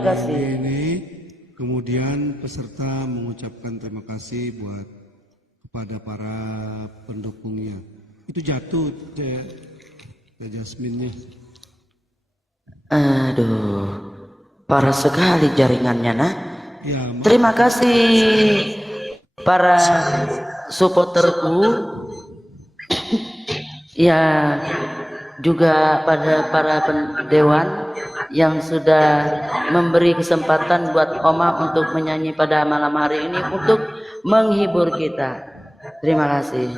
Terima kasih. Ini kemudian peserta mengucapkan terima kasih kepada para pendukungnya. Itu jatuh Teh Jasminnya. Aduh, parah sekali jaringannya nah. Ya, terima kasih para supporterku. Ya, juga pada para dewan yang sudah memberi kesempatan buat Oma untuk menyanyi pada malam hari ini untuk menghibur kita. Terima kasih.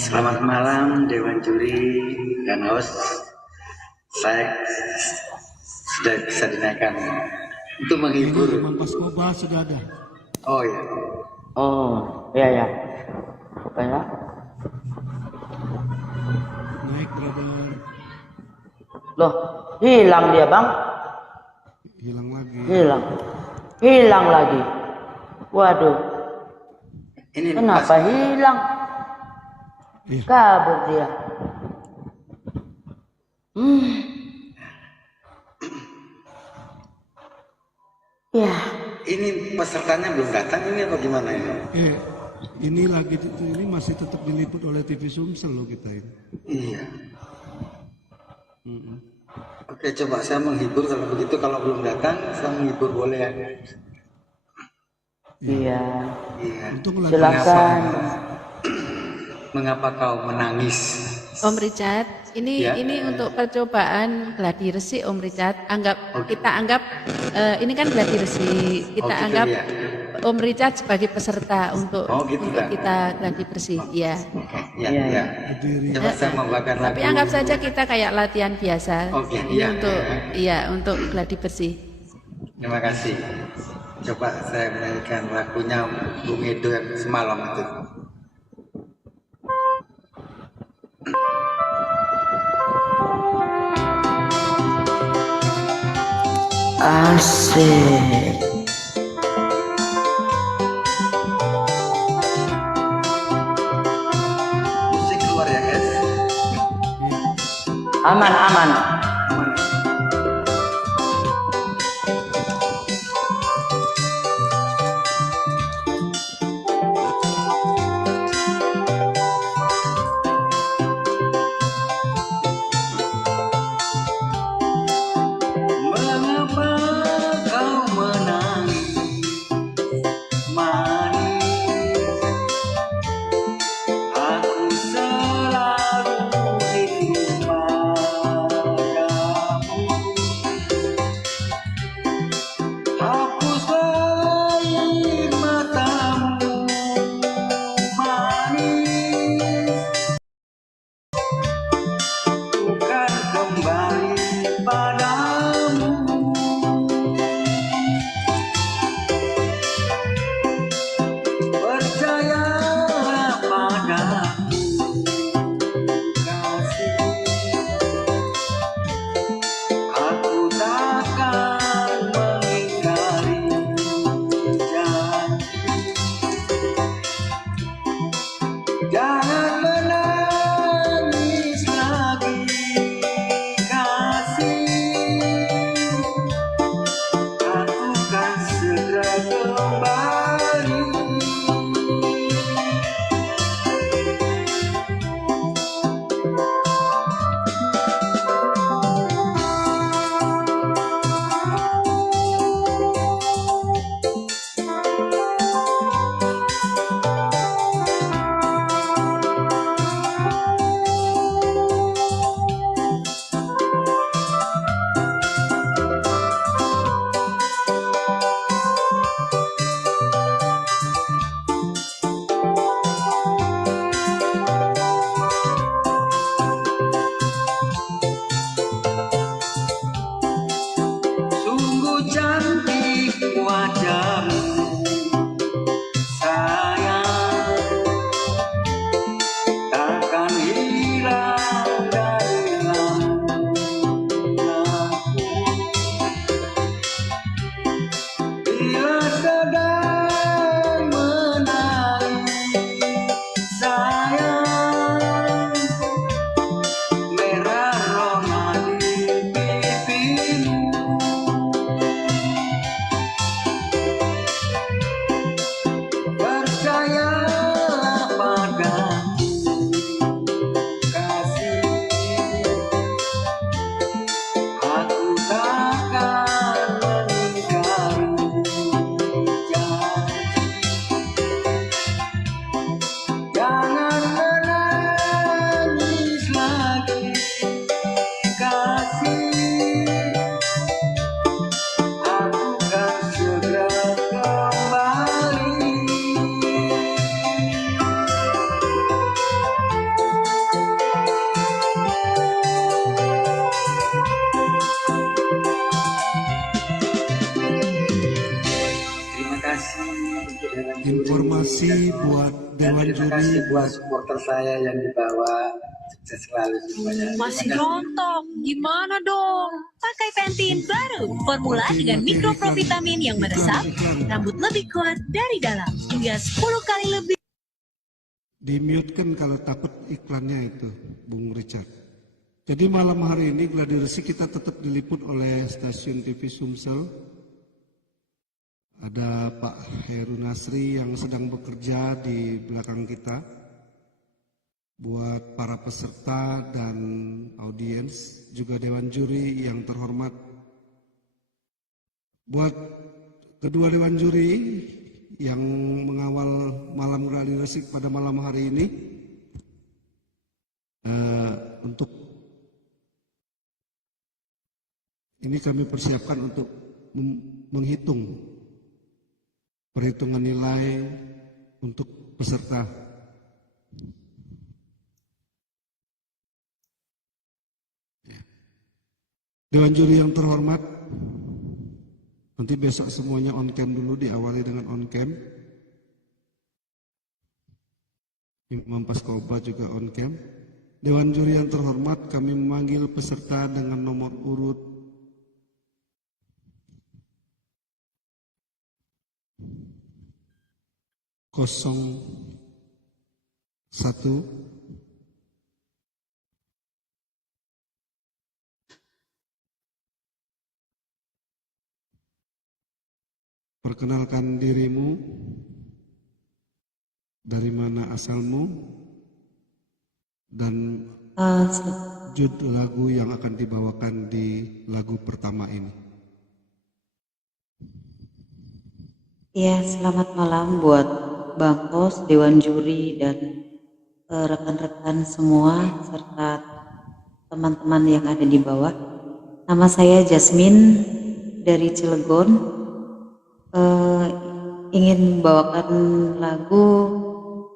Selamat malam Dewan Juri dan host. Saya sudah bisa dinaikkan untuk menghibur. Mas Koba sudah ada. Oh iya. Oh iya ya. Pokoknya. Naik brother. Loh, hilang dia bang. Hilang lagi. Hilang lagi. Waduh. Ini kenapa hilang? Iya. Kabur dia. Ya. Ini pesertanya belum datang ini apa gimana ini? Ini masih tetap diliput oleh TV Sumsel loh kita ini. Iya. Oke, coba saya menghibur kalau begitu. Kalau belum datang, saya menghibur boleh ya? Iya. Iya. Silakan. Mengapa kau menangis? Om Richard, ini untuk percobaan gladi resi Om Richard. Kita anggap ini kan gladi resi. Kita anggap ya? Om Richard sebagai peserta untuk kita gladi bersih. Ya. Iya. Coba saya membawakan lagu. Tapi anggap saja kita kayak latihan biasa. Ini iya. untuk gladi bersih. Terima kasih. Coba saya menyanyikan lagunya Bung Edo yang semalam itu. Asik. Musik keluar ya guys. Aman. Jangan menangis lagi kasih. kasih buat Dan Dewan terima Juri, kasih buat buat supporter saya yang di bawah. Sukses selalu semuanya. Masih Terima kasih. rontok, gimana dong? Pakai Pantene baru, formula dengan mikroprovitamin yang meresap, rambut lebih kuat dari dalam, hingga 10 kali lebih. di-mute-kan kalau takut iklannya itu, Bung Richard. Jadi malam hari ini Gladi Resi kita tetap diliput oleh stasiun TV Sumsel. Ada Pak Heru Nasri yang sedang bekerja di belakang kita. Buat para peserta dan audiens, juga Dewan Juri yang terhormat. Buat kedua Dewan Juri yang mengawal malam Gladi Resi pada malam hari ini, untuk ini kami persiapkan untuk menghitung perhitungan nilai untuk peserta. Dewan Juri yang terhormat, nanti besok semuanya on cam dulu, diawali dengan on cam. Imam Paskoba juga on cam. Dewan Juri yang terhormat, kami memanggil peserta dengan nomor urut 01. Perkenalkan dirimu, dari mana asalmu, dan judul lagu yang akan dibawakan di lagu pertama ini. Ya, selamat malam buat Bang Kos, Dewan Juri, dan rekan-rekan semua, serta teman-teman yang ada di bawah. Nama saya Jasmine dari Cilegon. Ingin membawakan lagu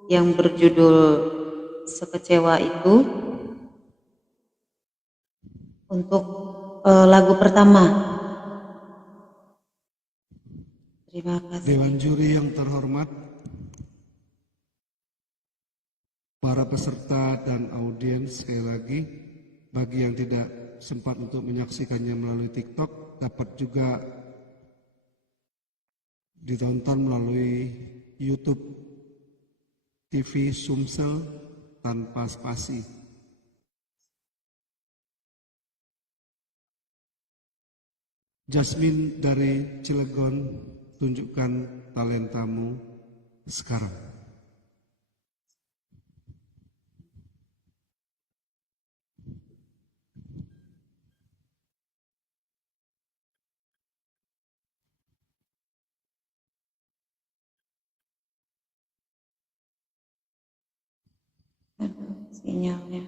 yang berjudul Sekecewa Itu untuk lagu pertama. Terima kasih. Dewan Juri yang terhormat, para peserta dan audiens, sekali lagi, bagi yang tidak sempat untuk menyaksikannya melalui TikTok, dapat juga ditonton melalui YouTube TV Sumsel tanpa spasi. Jasmine dari Cilegon, tunjukkan talentamu sekarang. Sinyalnya.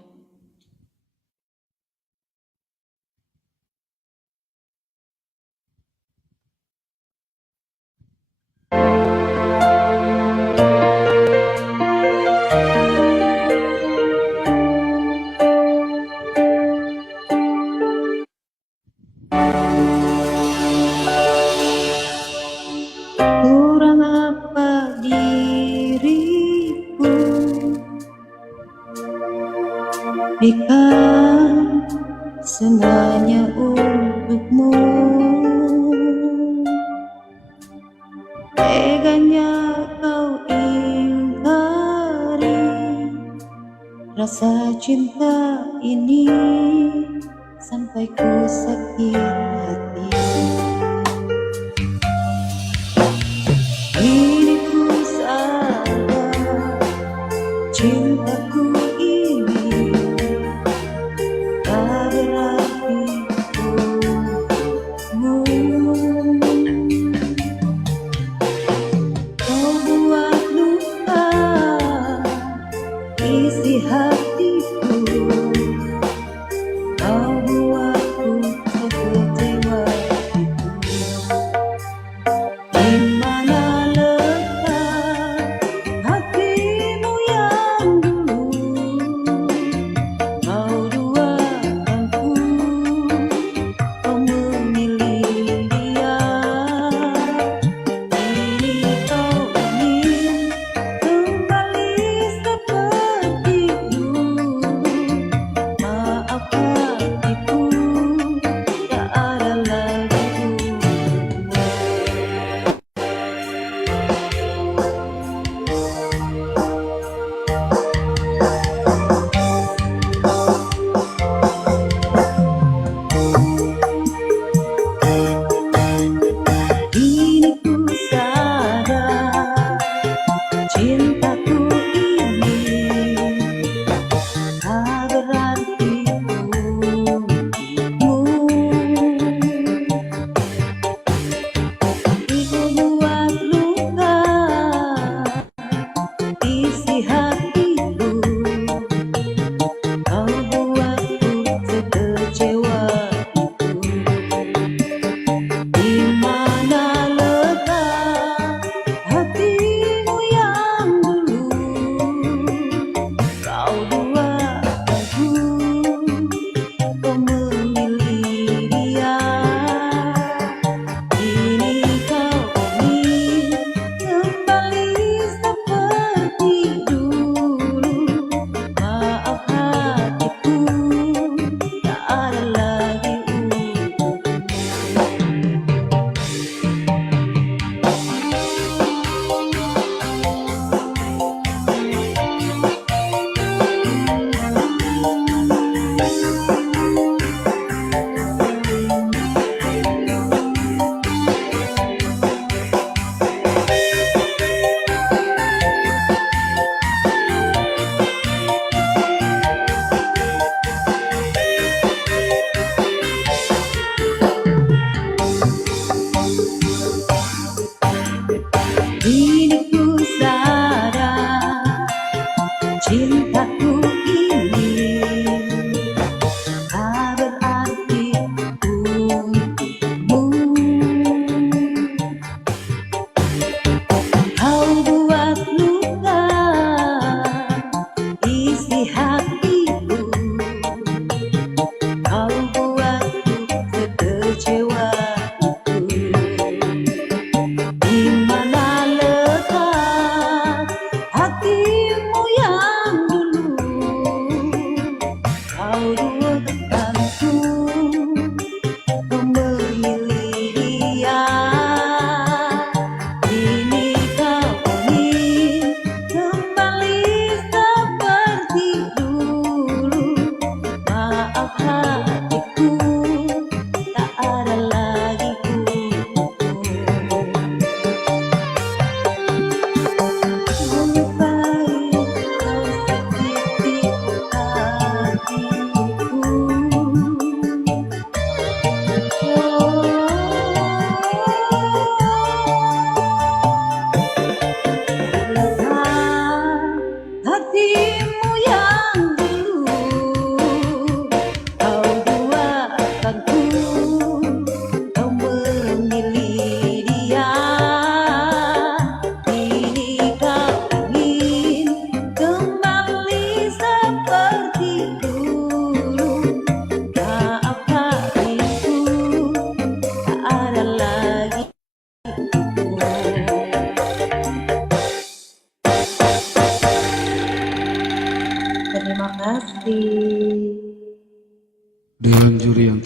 Kurang apa diriku jika semuanya untukmu, teganya kau ingkari rasa cinta ini sampai ku sakit hati. Kini ku sadar cintaku ini tak berarti untukmu. Kau buat luka isi hatiku, kau buatku terkecewa.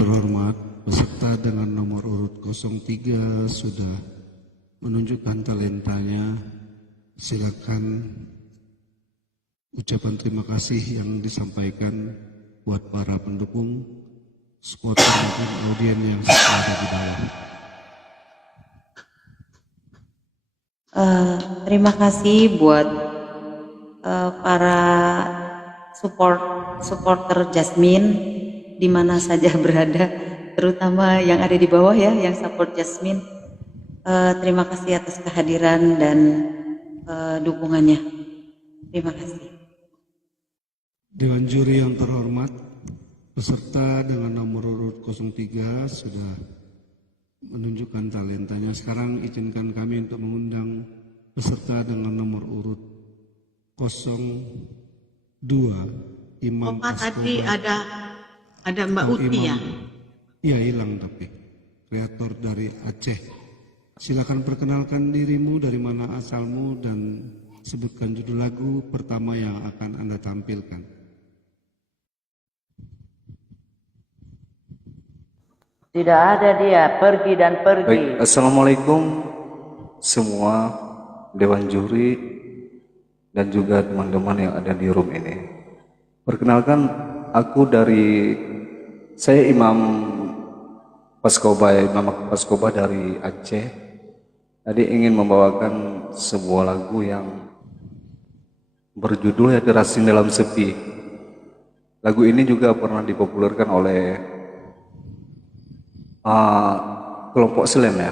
terhormat, peserta dengan nomor urut 03 sudah menunjukkan talentanya. Silakan ucapan terima kasih yang disampaikan buat para pendukung, supporter dan audien yang ada di bawah. Terima kasih buat para supporter Jasmine di mana saja berada, terutama yang ada di bawah ya, yang support Jasmine. Terima kasih atas kehadiran dan dukungannya. Terima kasih. Dewan juri yang terhormat, peserta dengan nomor urut 03 sudah menunjukkan talentanya. Sekarang izinkan kami untuk mengundang peserta dengan nomor urut 02, Imam Pak tadi Paskoba. ada Mbak Uti ya? Iya, hilang tapi. Kreator dari Aceh. Silakan perkenalkan dirimu, dari mana asalmu, dan sebutkan judul lagu pertama yang akan Anda tampilkan. Tidak ada dia, pergi dan pergi. Baik, assalamualaikum semua dewan juri dan juga teman-teman yang ada di room ini. Perkenalkan, saya Imam Paskoba dari Aceh. Tadi ingin membawakan sebuah lagu yang berjudul Terasing Dalam Sepi. Lagu ini juga pernah dipopulerkan oleh kelompok Slam ya.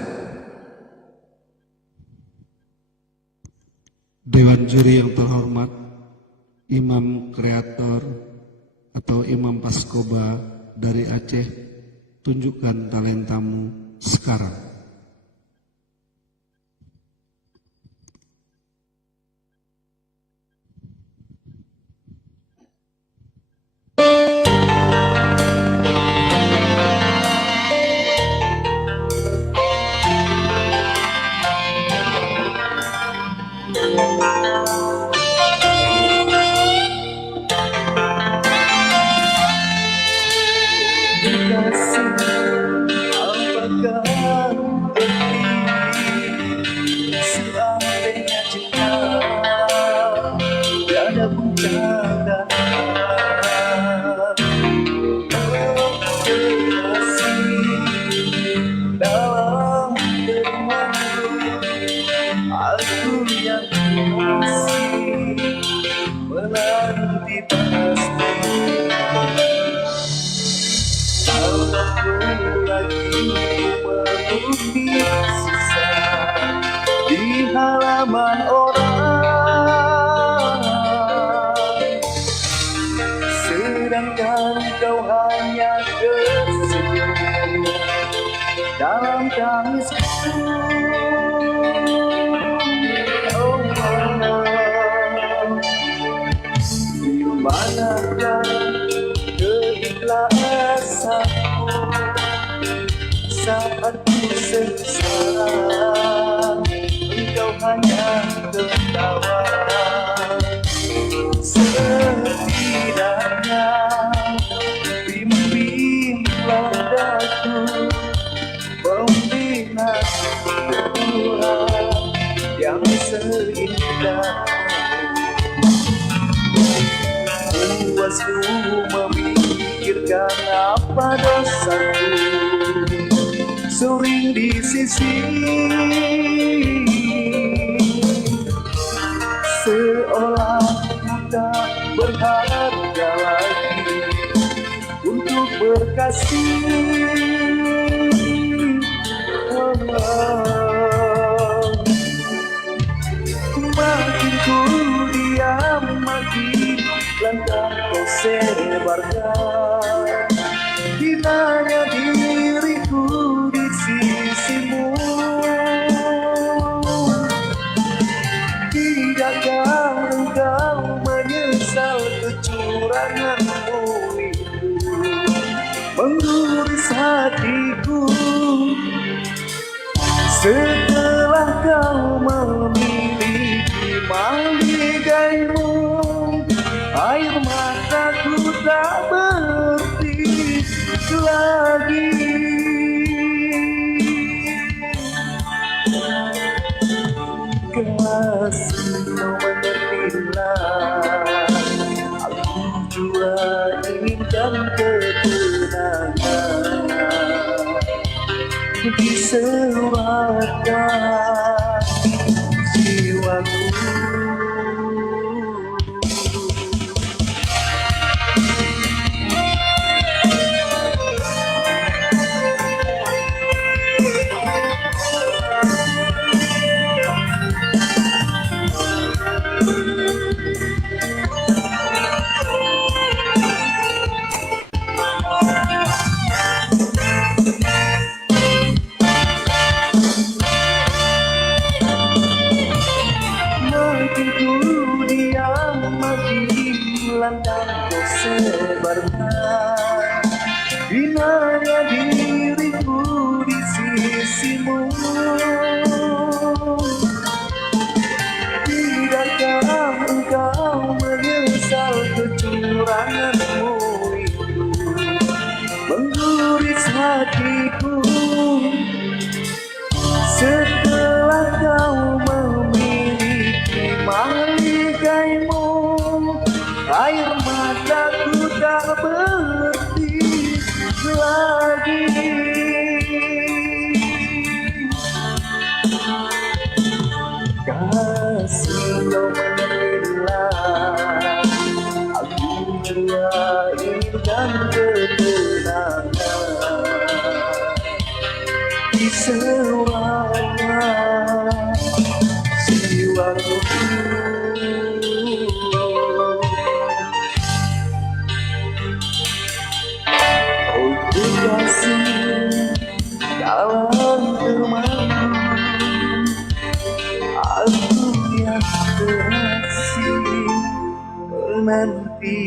Dewan juri yang terhormat, Imam kreator atau Imam Paskoba dari Aceh, tunjukkan talentamu sekarang. Di halaman orang, sedangkan kau hanya tersenyum dalam tangisku. Oh, di manakah keikhlasanmu saat ku sengsara? Engkau hanya tertawa. Setidaknya bimbinglah daku membina Tuhan yang seindah. Puasku memikirkan apa dosaku, sering di sisi, seolah tak berharga lagi untuk berkasih. Makin ku diam, makin langkah kau sebarkan hinanya diriku di sisimu. Tidakkah engkau menyesal kecuranganmu itu menggores hatiku? Setelah kau memiliki maligaimu, air mataku tak berhenti lagi. disewakan jiwaku. Makin ku diam, makin landang kau sebarkan. Hinanya diriku di sisimu. Tidakkah engkau menyesal kecuranganmu itu mengguris hatiku? Setelah kau memiliki maligaimu, air mataku tak berhenti lagi. Kasih kau menelan, aku juga inginkan ketenangan di semuanya jiwaku. Oh kekasih dalam temanmu, aku yang terasih menanti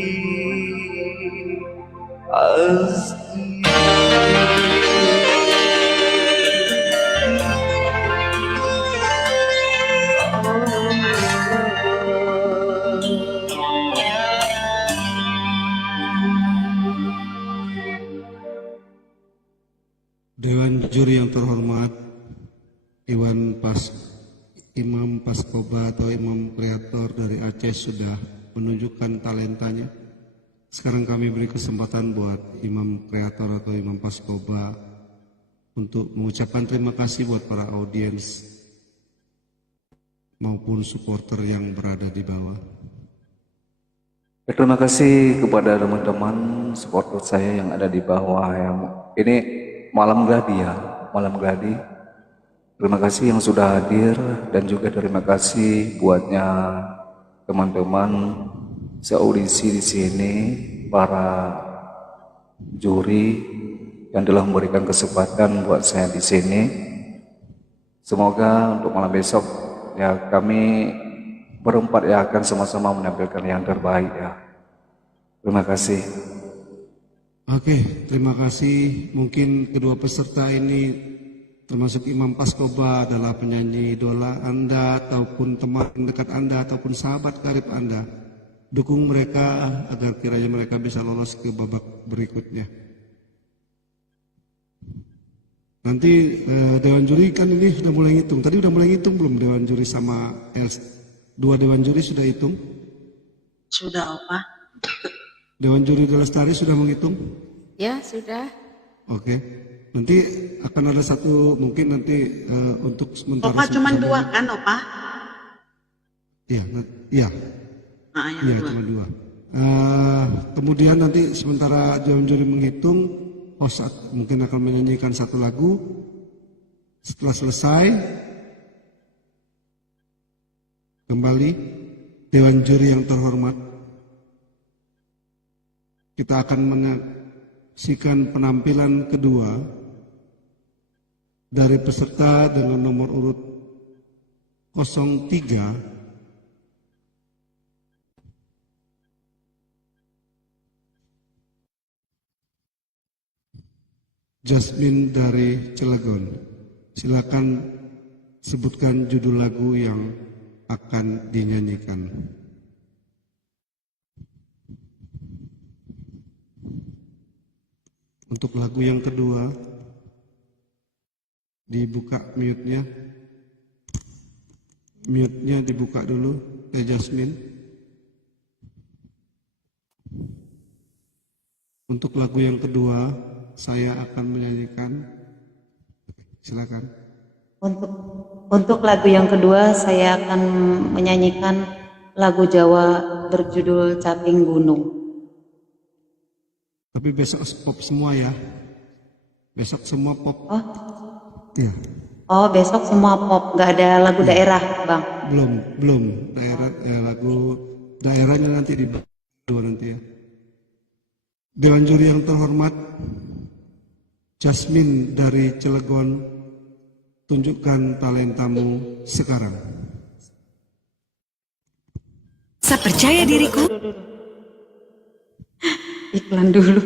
Dewan juri yang terhormat, Imam Paskoba atau Imam Kreator dari Aceh sudah menunjukkan talentanya. Sekarang kami beri kesempatan buat Imam Kreator atau Imam Paskoba untuk mengucapkan terima kasih buat para audiens maupun supporter yang berada di bawah. Terima kasih kepada teman-teman supporter saya yang ada di bawah. Yang ini malam gladi ya, malam gladi. Terima kasih yang sudah hadir dan juga terima kasih buatnya teman-teman seaudisi di sini, para juri yang telah memberikan kesempatan buat saya di sini. Semoga untuk malam besok ya kami berempat ya akan sama-sama menampilkan yang terbaik ya. Terima kasih. Oke, terima kasih. Mungkin kedua peserta ini termasuk Imam Paskoba adalah penyanyi idola Anda ataupun teman dekat Anda ataupun sahabat karib Anda. Dukung mereka agar kiranya mereka bisa lolos ke babak berikutnya. Nanti Dewan Juri kan ini sudah mulai ngitung. Tadi udah mulai ngitung belum Dewan Juri sama dua Dewan Juri sudah hitung? Sudah, Opa. Dewan Juri Lestari sudah menghitung? Ya, sudah. Oke. Nanti akan ada satu mungkin nanti untuk sementara. Opa cuma dua kan, Opa? Iya, iya. Iya, cuma dua. Kemudian nanti sementara Dewan Juri menghitung, host mungkin akan menyanyikan satu lagu. Setelah selesai, kembali Dewan Juri yang terhormat, kita akan menyaksikan penampilan kedua dari peserta dengan nomor urut 03 Jasmine dari Cilegon. Silakan sebutkan judul lagu yang akan dinyanyikan. Untuk lagu yang kedua, dibuka mute-nya. Mute-nya dibuka dulu, Jasmine. Untuk lagu yang kedua, saya akan menyanyikan Silakan. Untuk lagu yang kedua saya akan menyanyikan lagu Jawa berjudul Caping Gunung. Tapi besok pop semua ya. Besok semua pop. Oh, Ya. oh besok semua pop, nggak ada lagu daerah, Bang. Belum. Lagu daerahnya nanti di dua nanti ya. Dewan juri yang terhormat, Jasmine dari Cilegon, tunjukkan talentamu sekarang. Sepercaya diriku. Iklan dulu.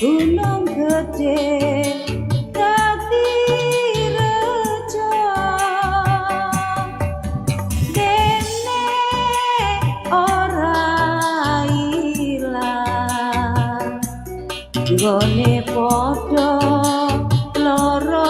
Gunung Gede dadi rejo, dene ora ilang, nggone padha loro-loro.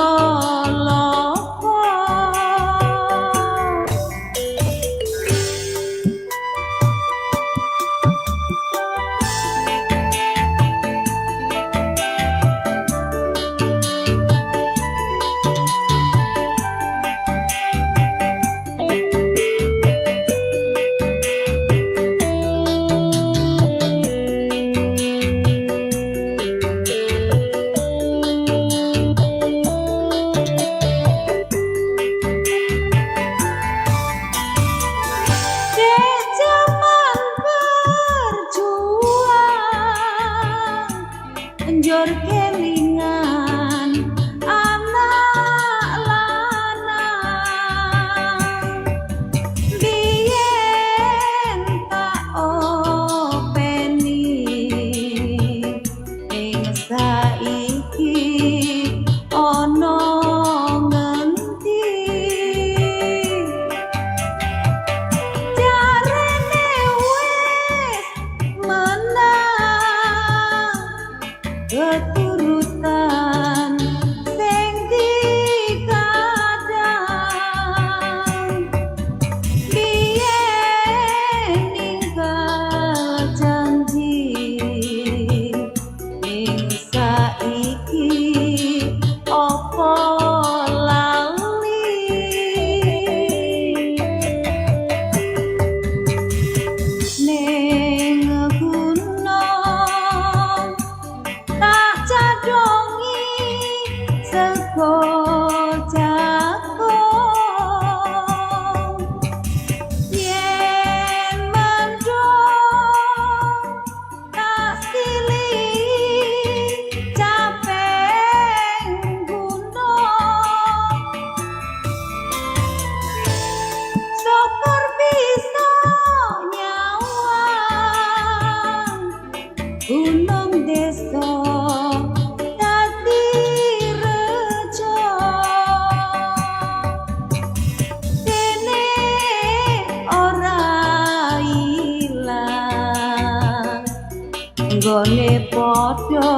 nggone padha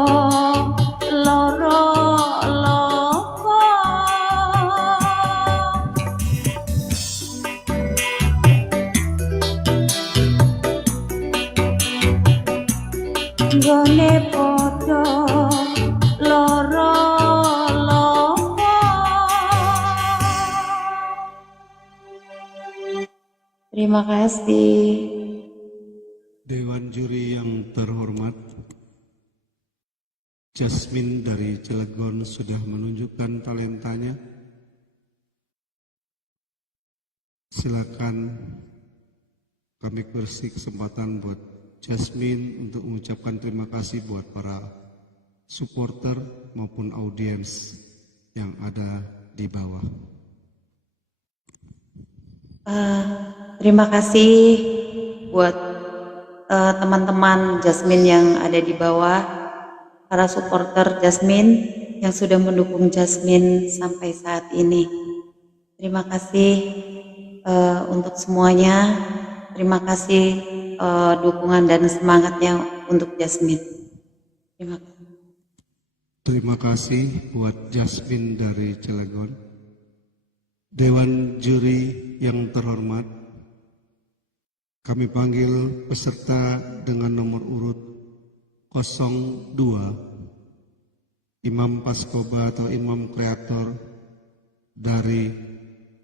lara loko nggone padha lara loko. Terima kasih. Dewan juri yang terhormat, Jasmine dari Cilegon sudah menunjukkan talentanya. Silakan kami beri kesempatan buat Jasmine untuk mengucapkan terima kasih buat para supporter maupun audiens yang ada di bawah. Terima kasih buat teman-teman Jasmine yang ada di bawah, para supporter Jasmine yang sudah mendukung Jasmine sampai saat ini. Terima kasih untuk semuanya. Terima kasih dukungan dan semangatnya untuk Jasmine. Terima kasih. Terima kasih buat Jasmine dari Cilegon. Dewan juri yang terhormat, kami panggil peserta dengan nomor urut 02, Imam Paskoba atau Imam Kreator dari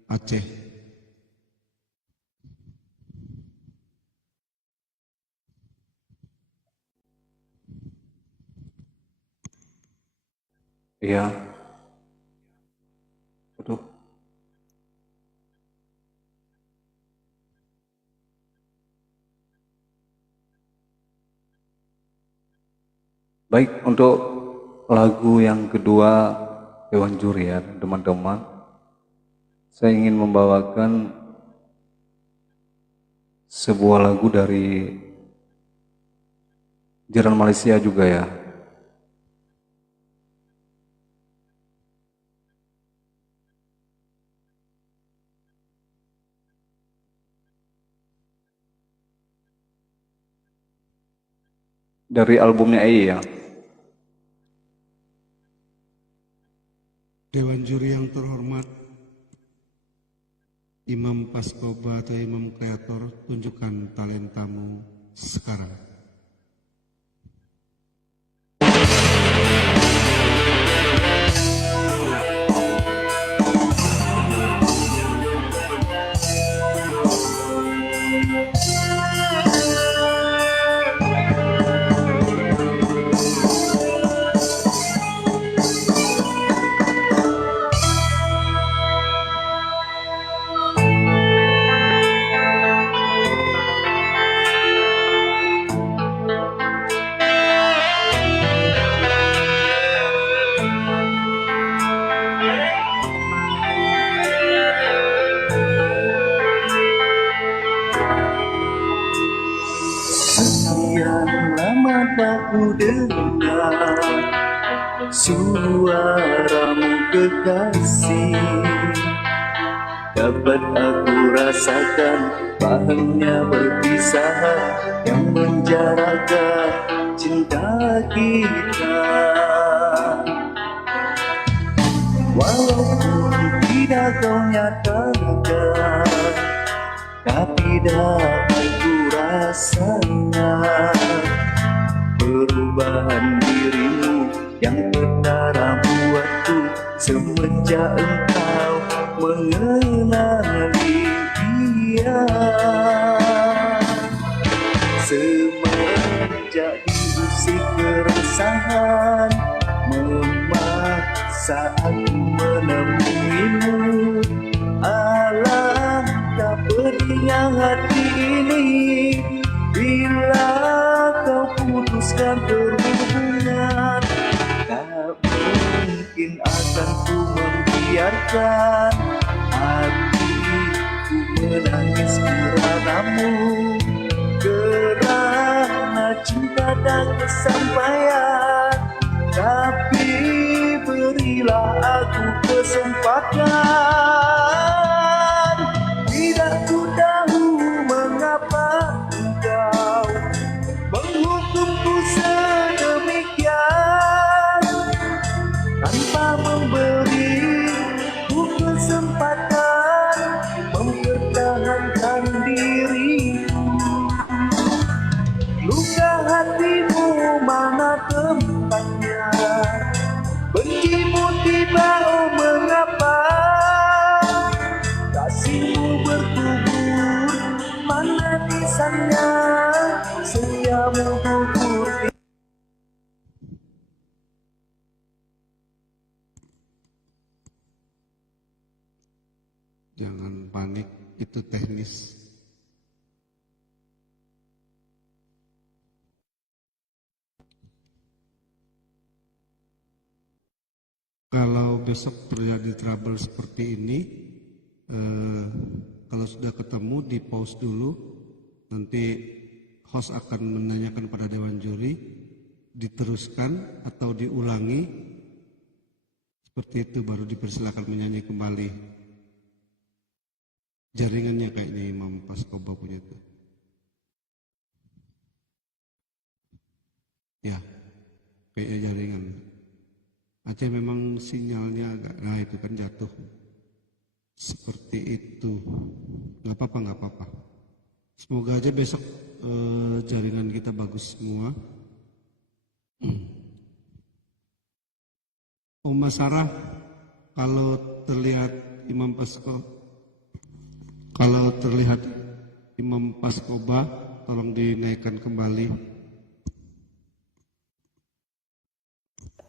Aceh. Iya. Aduh. Baik, untuk lagu yang kedua Dewan Juri ya teman-teman, saya ingin membawakan sebuah lagu dari Jiran Malaysia juga ya. Dari albumnya EI ya. Dewan juri yang terhormat, Imam Paskoba atau Imam Kreator, tunjukkan talentamu sekarang. Ku dengar suaramu kekasih, dapat aku rasakan bahannya perpisahan yang menjarakan cinta kita. Walaupun tidak kau nyatakan, tapi dapat ku rasakan perubahan dirimu yang ketara buatku semenjak engkau mengenali dia. Semenjak diusik keresahan memaksa aku menemuimu, alangkah pedihnya hati ini bila kau putuskan perhubungan. Tak mungkin akan ku membiarkan hatiku menangis karenamu, kerana cinta dan kesampaian. Tapi berilah aku kesempatan. Tidak ku tahu mengapa engkau menghukumku hatimu mana tempatnya? Bencimu tiba, oh mengapa? Kasihmu berkubur, mana nisannya? Setiamu gugur. Jangan panik, itu teknis. Kalau besok terjadi trouble seperti ini, kalau sudah ketemu di pause dulu, nanti host akan menanyakan pada dewan juri, diteruskan atau diulangi, seperti itu baru dipersilakan menyanyi kembali. Jaringannya kayaknya Imam Paskoba punya itu. Ya, kayaknya jaringan. Aceh memang sinyalnya agak, nah itu kan jatuh. Seperti itu. Nggak apa-apa. Semoga aja besok jaringan kita bagus semua. Oma Sarah, kalau terlihat Imam Paskoba, tolong dinaikkan kembali.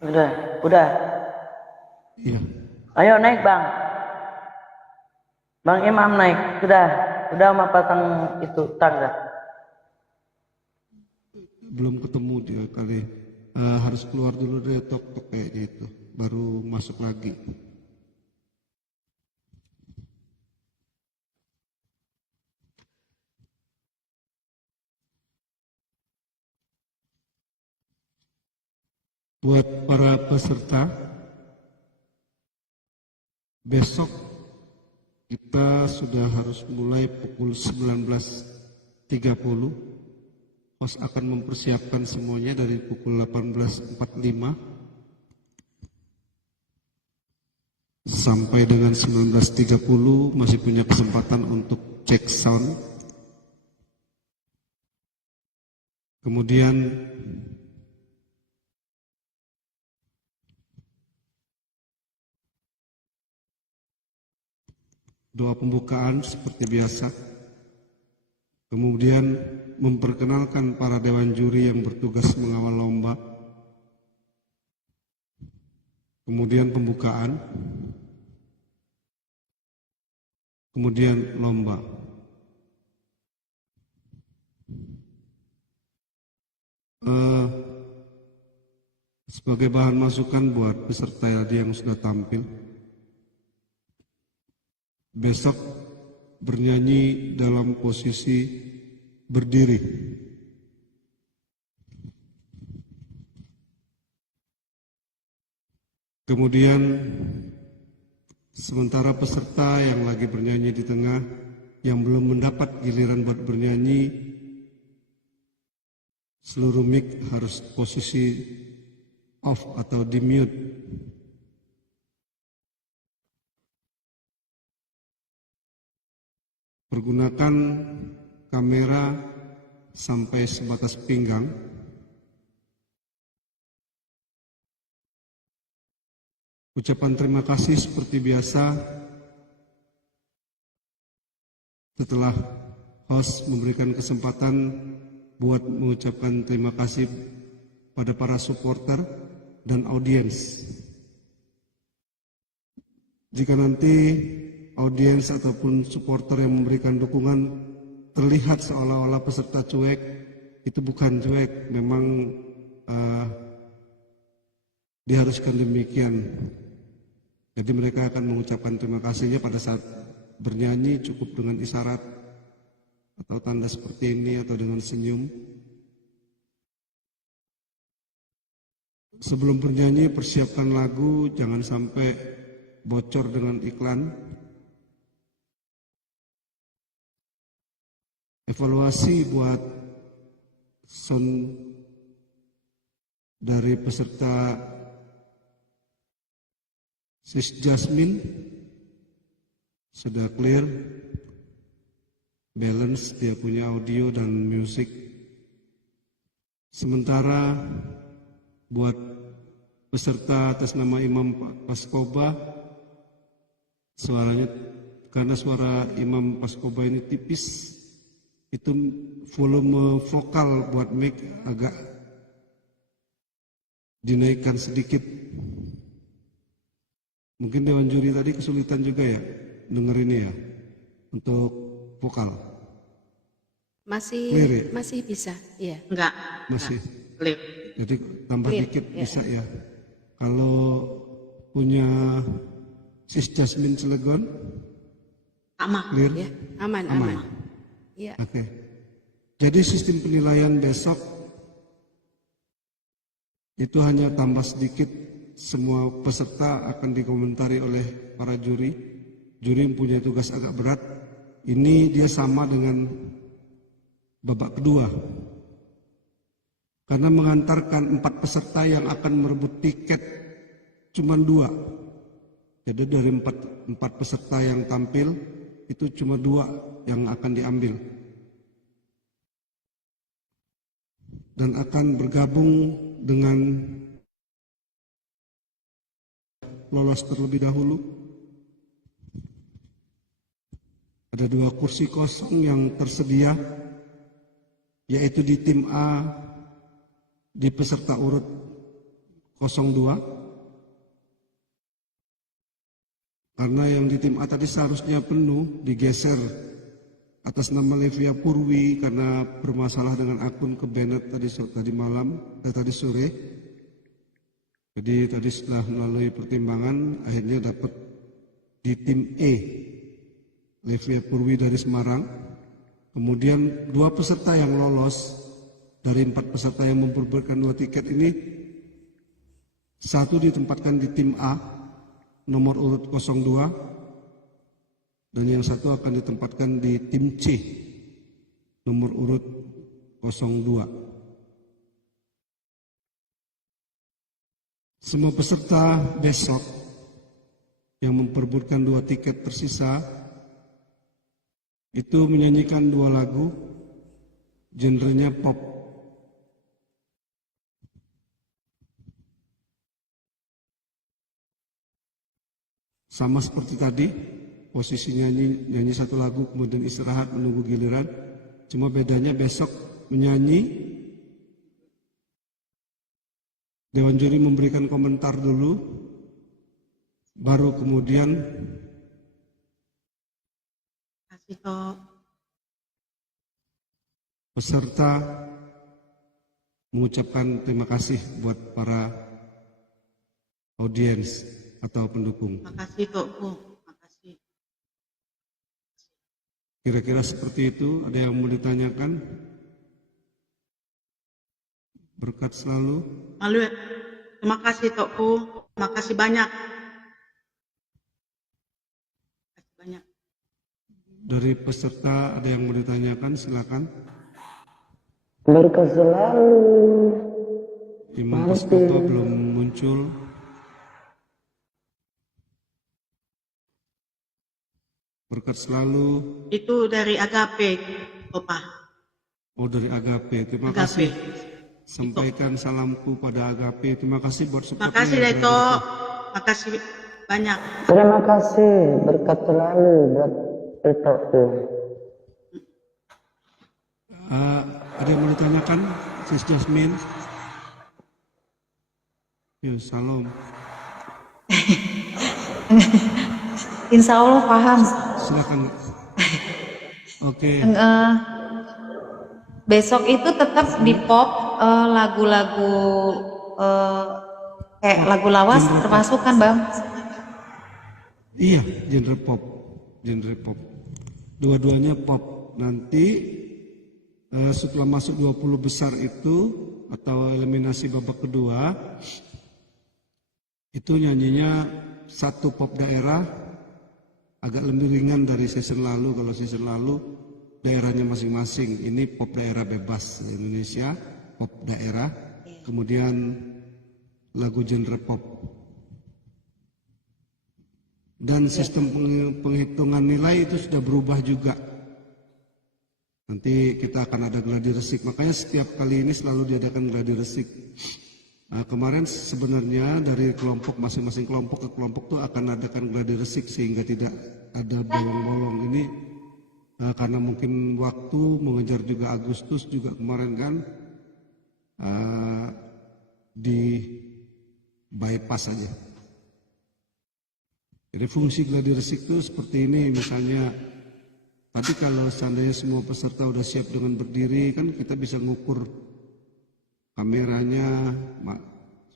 Udah. Iya. Ayo naik bang. Bang Imam naik. Udah mau pasang itu tangga. Belum ketemu dia kali. Harus keluar dulu deh, tok kayaknya itu. Baru masuk lagi. Buat para peserta, besok kita sudah harus mulai pukul 19.30. Host akan mempersiapkan semuanya dari pukul 18.45 sampai dengan 19.30 masih punya kesempatan untuk cek sound. Kemudian doa pembukaan seperti biasa. Kemudian memperkenalkan para dewan juri yang bertugas mengawal lomba. Kemudian pembukaan. Kemudian lomba. Sebagai bahan masukan buat peserta yang sudah tampil, besok bernyanyi dalam posisi berdiri. Kemudian sementara peserta yang lagi bernyanyi di tengah, yang belum mendapat giliran buat bernyanyi, seluruh mic harus posisi off atau di mute. Pergunakan kamera sampai sebatas pinggang. Ucapan terima kasih seperti biasa setelah host memberikan kesempatan buat mengucapkan terima kasih pada para supporter dan audiens. Jika nanti audiens ataupun supporter yang memberikan dukungan terlihat seolah-olah peserta cuek, itu bukan cuek, memang diharuskan demikian. Jadi mereka akan mengucapkan terima kasihnya pada saat bernyanyi, cukup dengan isyarat atau tanda seperti ini atau dengan senyum. Sebelum bernyanyi persiapkan lagu, jangan sampai bocor dengan iklan. Evaluasi buat sound dari peserta Sis Jasmine sudah clear, balance, dia punya audio dan musik Sementara buat peserta atas nama Imam Paskoba, suaranya karena suara Imam Paskoba ini tipis, itu volume vokal buat mic agak dinaikkan sedikit. Mungkin Dewan Juri tadi kesulitan juga ya denger ini ya untuk vokal. Masih Clear ya? masih bisa, iya. Enggak. Masih. Clear. Jadi tambah Clear, dikit ya. bisa ya. Kalau punya Sis Jasmine Cilegon, Sama. clear? Ya, aman, aman. Iya. Oke. Jadi sistem penilaian besok itu hanya tambah sedikit, semua peserta akan dikomentari oleh para juri. Juri mempunyai tugas agak berat. Ini dia sama dengan babak kedua. Karena mengantarkan 4 peserta yang akan merebut tiket cuma 2. Jadi dari 4 peserta yang tampil itu cuma 2 yang akan diambil. Dan akan bergabung dengan lolos terlebih dahulu. Ada 2 kursi kosong yang tersedia, yaitu di tim A di peserta urut 02. Karena yang di tim A tadi seharusnya penuh, digeser atas nama Levia Purwi karena bermasalah dengan akun ke Bennett tadi sore. Jadi tadi setelah melalui pertimbangan akhirnya dapat di tim E Levia Purwi dari Semarang. Kemudian 2 peserta yang lolos dari 4 peserta yang memperebutkan 2 tiket ini, 1 ditempatkan di tim A nomor urut 02 dan yang 1 akan ditempatkan di tim C nomor urut 02. Semua peserta besok yang memperebutkan 2 tiket tersisa itu menyanyikan 2 lagu, genrenya pop. Sama seperti tadi, posisi nyanyi 1 lagu kemudian istirahat menunggu giliran. Cuma bedanya besok menyanyi, Dewan Juri memberikan komentar dulu, baru kemudian Kasih toh. peserta mengucapkan terima kasih buat para audiens atau pendukung. Makasih toh, Bu. Makasih. Kira-kira seperti itu. Ada yang mau ditanyakan? Berkat selalu. Malu ya. Terima kasih toh, Bu. Terima kasih banyak. Terima kasih banyak. Dari peserta ada yang mau ditanyakan? Silakan. Berkat selalu. Imam Paskoba belum muncul. Berkat selalu. Itu dari Agape, Opa. Oh, dari Agape. Terima Agape. kasih. Sampaikan salamku pada Agape. Terima kasih buat supportnya. Makasih Dato. Makasih banyak. Terima kasih, berkat selalu buat itu. Ada yang mau ditanyakan? Sis Jasmine. Ya, salam. Insya Allah paham. Silakan. Oke. Besok itu tetap di pop lagu-lagu kayak lagu lawas termasuk kan Bang? Iya, genre pop. Genre pop. Dua-duanya pop. Nanti setelah masuk 20 besar itu atau eliminasi babak kedua, itu nyanyinya 1 pop daerah, agak lebih ringan dari season lalu. Kalau season lalu daerahnya masing-masing, ini pop daerah bebas Indonesia, pop daerah, kemudian lagu genre pop. Dan sistem penghitungan nilai itu sudah berubah juga. Nanti kita akan ada gladi resik, makanya setiap kali ini selalu diadakan gladi resik. Kemarin sebenarnya dari kelompok masing-masing kelompok ke kelompok tuh akan adakan gladi resik sehingga tidak ada bolong-bolong. Ini karena mungkin waktu mengejar juga Agustus juga kemarin kan di bypass aja. Jadi fungsi gladi resik itu seperti ini, misalnya tadi kalau seandainya semua peserta udah siap dengan berdiri kan kita bisa ngukur kameranya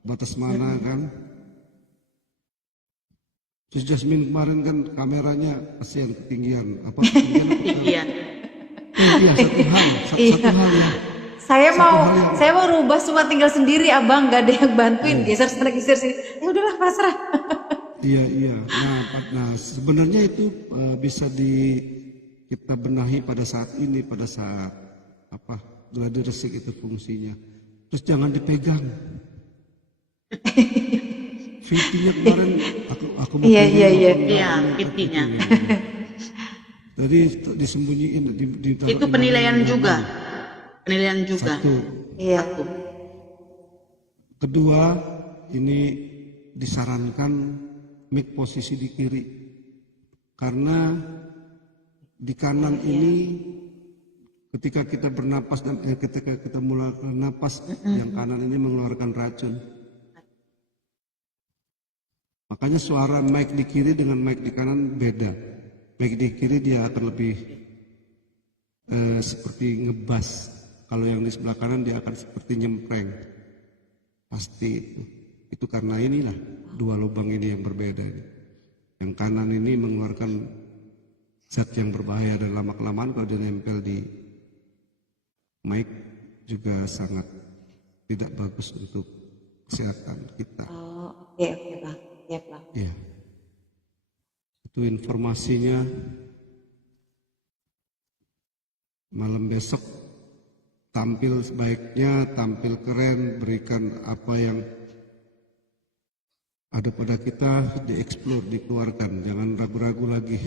batas mana kan. Terus Jasmine kemarin kan kameranya kasihan ketinggian apa ketinggian satu hal ya. Saya mau rubah cuma tinggal sendiri abang, nggak ada yang bantuin, geser sana geser sini. Ya udahlah pasrah. Iya. Nah sebenarnya itu bisa kita benahi pada saat ini, pada saat gladi resik itu fungsinya. Terus jangan dipegang. VT-nya kemarin aku mau Iya, VT-nya. Jadi disembunyiin Itu penilaian juga. Satu. Iya. Kedua, ini disarankan mic posisi di kiri. Karena di kanan ini ketika kita bernapas dan ketika kita mulai bernapas, yang kanan ini mengeluarkan racun. Makanya suara mic di kiri dengan mic di kanan beda. Mic di kiri dia akan lebih seperti ngebas. Kalau yang di sebelah kanan dia akan seperti nyempreng. Pasti itu. Itu karena inilah dua lubang ini yang berbeda. Yang kanan ini mengeluarkan zat yang berbahaya dan lama-kelamaan kalau dia nempel di mic juga sangat tidak bagus untuk kesehatan kita. Oke Bang. Siap Bang. Ya. Itu informasinya. Malam besok tampil sebaiknya, tampil keren, berikan apa yang ada pada kita, dieksplor, dikeluarkan, jangan ragu-ragu lagi.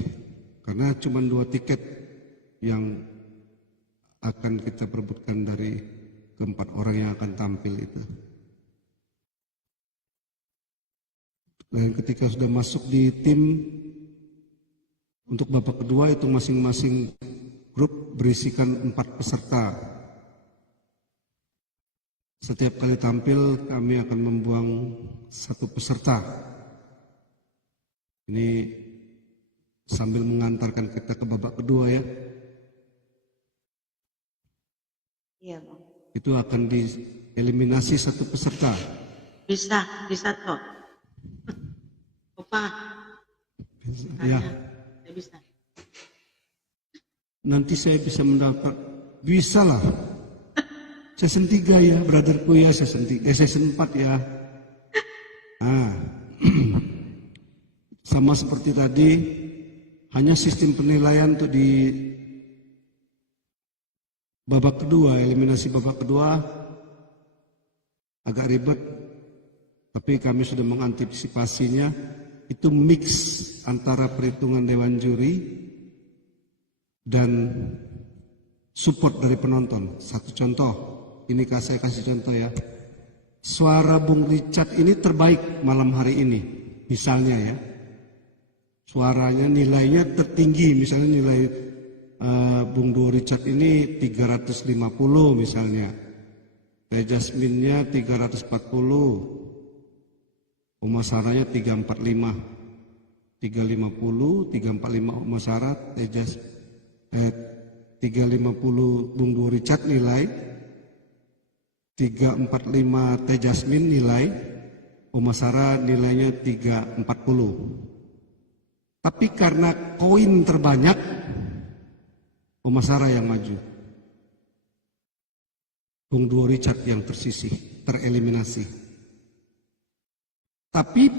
Karena cuma 2 tiket yang akan kita perebutkan dari keempat orang yang akan tampil itu. Dan ketika sudah masuk di tim, untuk babak kedua itu masing-masing grup berisikan 4 peserta. Setiap kali tampil kami akan membuang 1 peserta. Ini sambil mengantarkan kita ke babak kedua ya. Iya Bang. Itu akan dieliminasi 1 peserta. Bisa toh. Opa. Ya. Saya bisa. Nanti saya bisa mendaftar. Bisa lah. Season 3 ya, brotherku ya, season 4 ya. Nah, sama seperti tadi, hanya sistem penilaian tuh di babak kedua, eliminasi babak kedua agak ribet, tapi kami sudah mengantisipasinya. Itu mix antara perhitungan dewan juri dan support dari penonton. Satu contoh, ini saya kasih contoh ya. Suara Bung Richard ini terbaik malam hari ini, misalnya ya. Suaranya nilainya tertinggi, misalnya nilai Bung Duo Richard ini 350 misalnya. Teh Jasmine-nya 340. Uma Saranya 345. 350, 345 Uma Sarah, Teh 350 Bung Duo Richard nilai, 345 Teh Jasmine nilai, Uma Sarah nilainya 340. Tapi karena koin terbanyak, Uma Sarah yang maju. Bung Duo Richard yang tersisih, tereliminasi. Tapi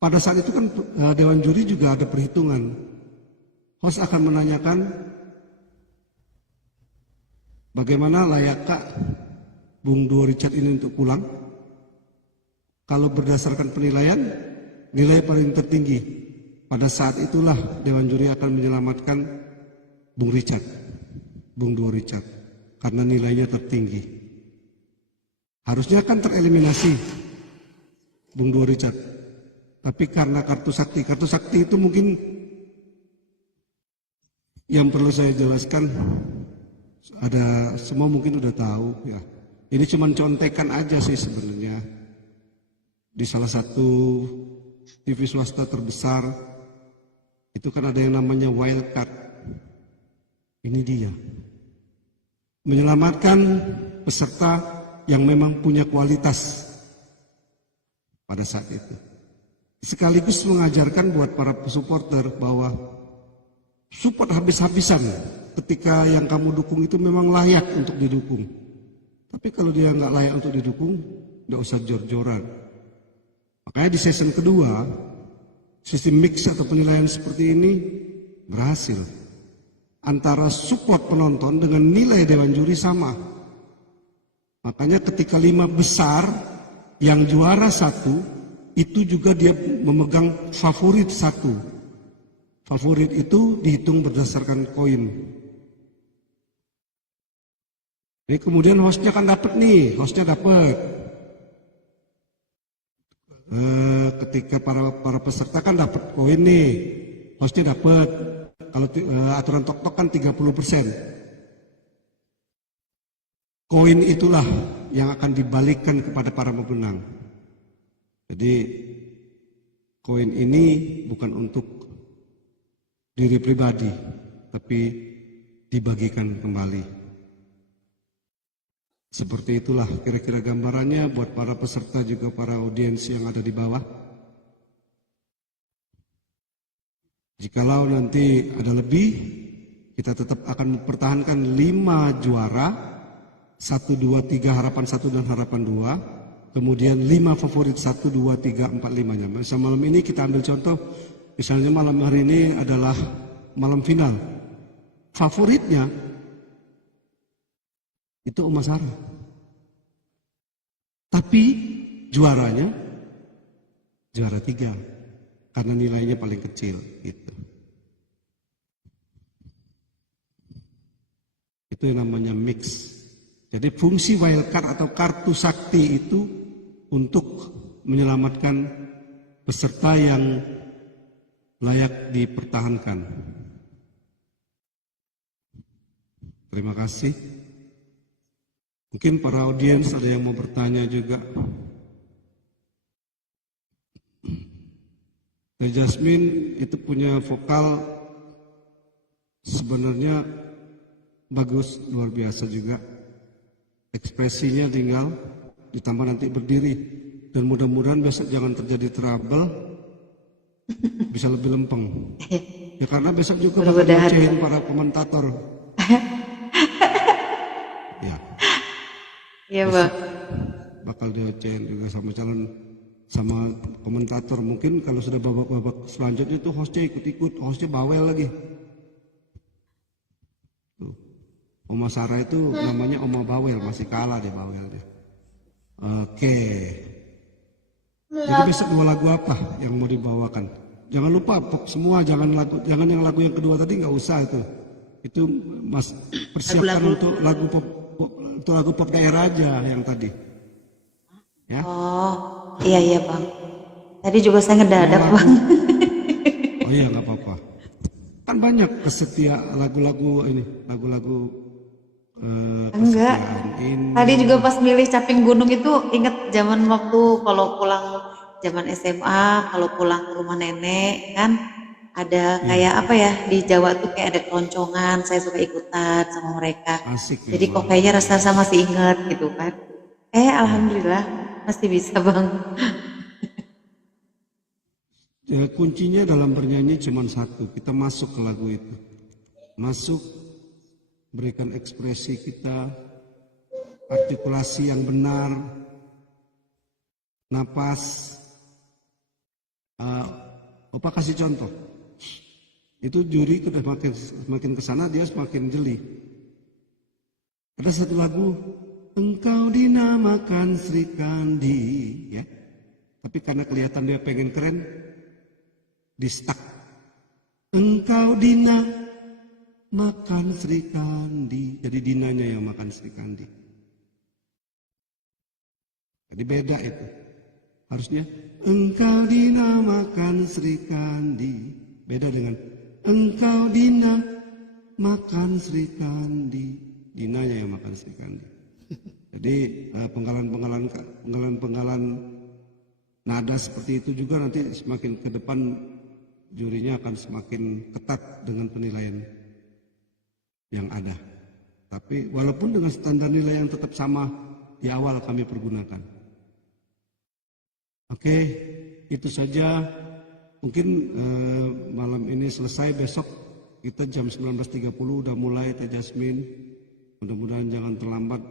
pada saat itu kan Dewan Juri juga ada perhitungan. Host akan menanyakan bagaimana layakkah Bung Duo Richard ini untuk pulang. Kalau berdasarkan penilaian, nilai paling tertinggi. Pada saat itulah Dewan Juri akan menyelamatkan Bung Richard. Bung Duo Richard, karena nilainya tertinggi. Harusnya kan tereliminasi Bung Duo Richard, tapi karena kartu sakti itu mungkin yang perlu saya jelaskan, ada semua mungkin udah tahu ya. Ini cuma contekan aja sih sebenarnya. Di salah satu TV swasta terbesar itu kan ada yang namanya wildcard. Ini dia. Menyelamatkan peserta yang memang punya kualitas pada saat itu. Sekaligus mengajarkan buat para supporter bahwa support habis-habisan ketika yang kamu dukung itu memang layak untuk didukung. Tapi kalau dia nggak layak untuk didukung, nggak usah jor-joran. Makanya di season kedua, sistem mix atau penilaian seperti ini berhasil. Antara support penonton dengan nilai dewan juri sama. Makanya ketika 5 besar yang juara 1, itu juga dia memegang favorit 1. Favorit itu dihitung berdasarkan koin. Ini kemudian hostnya kan dapat nih, hostnya dapat. Ketika para peserta kan dapat koin nih, hostnya dapat. Kalau aturan tok-tok kan 30%. Koin itulah yang akan dibalikkan kepada para pemenang. Jadi koin ini bukan untuk diri pribadi, tapi dibagikan kembali. Seperti itulah kira-kira gambarannya buat para peserta juga para audiens yang ada di bawah. Jikalau nanti ada lebih, kita tetap akan mempertahankan 5 juara, 1, 2, 3 harapan 1 dan harapan 2, kemudian 5 favorit 1, 2, 3, 4, 5-nya. Misal malam ini kita ambil contoh, misalnya malam hari ini adalah malam final. Favoritnya itu Oma Sarah. Tapi juaranya juara 3. Karena nilainya paling kecil gitu. Itu yang namanya mix. Jadi fungsi wildcard atau kartu sakti itu untuk menyelamatkan peserta yang layak dipertahankan. Terima kasih. Mungkin para audiens ada yang mau bertanya juga. Jasmine itu punya vokal sebenarnya bagus, luar biasa juga. Ekspresinya tinggal ditambah nanti berdiri. Dan mudah-mudahan besok jangan terjadi trouble, bisa lebih lempeng. Ya karena besok juga bakal ngecehin para komentator. Ya. Iya, Bang. Bakal diecehin juga sama komentator. Mungkin kalau sudah babak-babak selanjutnya itu hostnya ikut-ikut, hostnya bawel lagi. Tuh. Oma Sarah itu namanya Oma Bawel, masih kalah deh bawel deh. Oke. Jadi besok 2 lagu apa yang mau dibawakan? Jangan lupa pop semua, jangan yang lagu yang kedua tadi nggak usah itu. Itu Mas persiapkan untuk lagu pop daerah aja yang tadi. Ya. Oh. Iya Bang. Tadi juga saya ngedadak Bang. Oh iya nggak apa-apa. Kan banyak lagu-lagu enggak. Tadi juga pas milih Caping Gunung itu inget zaman waktu kalau pulang zaman SMA, kalau pulang ke rumah nenek kan ada kayak apa ya di Jawa tuh kayak ada keloncongan, saya suka ikutan sama mereka. Asik. Jadi kok kayaknya rasa masih inget gitu kan. Alhamdulillah. Masih bisa Bang. Ya, kuncinya dalam bernyanyi cuma satu, kita masuk ke lagu itu. Masuk, berikan ekspresi kita, artikulasi yang benar, napas. Opa kasih contoh. Itu juri sudah makin kesana dia semakin jeli. Ada satu lagu, engkau dinamakan Sri Kandi, ya. Tapi karena kelihatan dia pengen keren, di stuck. Engkau dinamakan makan Sri Kandi. Jadi Dinanya yang makan Sri Kandi. Jadi beda itu. Harusnya engkau Dina makan Sri Kandi. Beda dengan engkau Dina makan Sri Kandi. Dinanya yang makan Sri Kandi. Jadi penggalan nada seperti itu juga nanti semakin ke depan jurinya akan semakin ketat dengan penilaian yang ada. Tapi walaupun dengan standar nilai yang tetap sama di awal kami pergunakan. Oke, itu saja. Mungkin malam ini selesai, besok kita jam 19.30 udah mulai Teh Jasmine. Mudah-mudahan jangan terlambat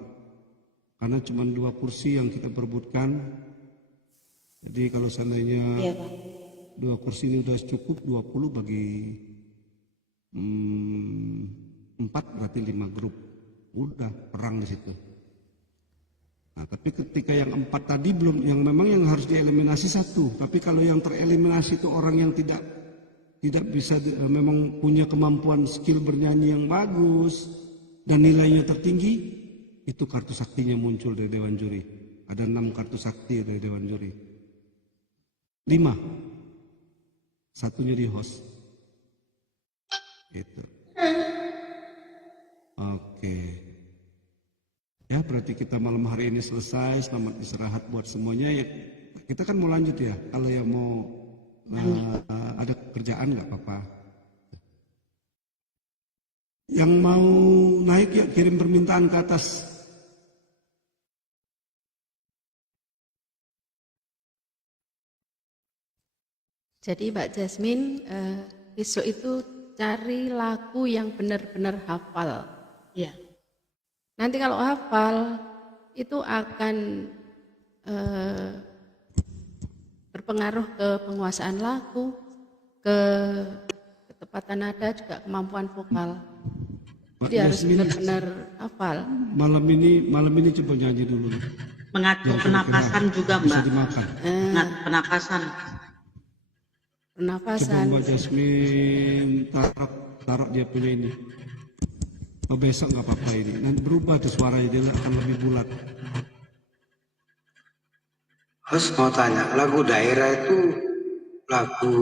karena cuma 2 kursi yang kita perebutkan. Jadi kalau seandainya 2 kursi ini udah cukup, 20 bagi 4 berarti 5 grup. Udah perang di situ. Nah, tapi ketika yang 4 tadi belum, yang memang yang harus dieliminasi 1. Tapi kalau yang tereliminasi itu orang yang tidak bisa memang punya kemampuan skill bernyanyi yang bagus dan nilainya tertinggi, itu kartu saktinya muncul dari Dewan Juri. Ada 6 kartu sakti dari Dewan Juri. 5. Satunya di host. Gitu. Oke. Ya, berarti kita malam hari ini selesai. Selamat istirahat buat semuanya. Ya, kita kan mau lanjut ya. Kalau yang mau ada kerjaan nggak apa-apa. Yang mau naik ya kirim permintaan ke atas. Jadi Mbak Jasmine, besok itu cari lagu yang benar-benar hafal. Iya. Nanti kalau hafal itu akan berpengaruh ke penguasaan lagu, ke ketepatan nada, juga kemampuan vokal. Jadi harus benar-benar hafal. Malam ini coba nyanyi dulu. Mengatur pernapasan juga Mbak. Bisa dimakan. Mengatur pernapasan. Pernapasan. Coba Mbak Jasmine taruh dia punya ini. Oh, besok nggak apa-apa ini. Nanti berubah tuh suaranya, dia akan lebih bulat. Host mau tanya, lagu daerah itu lagu,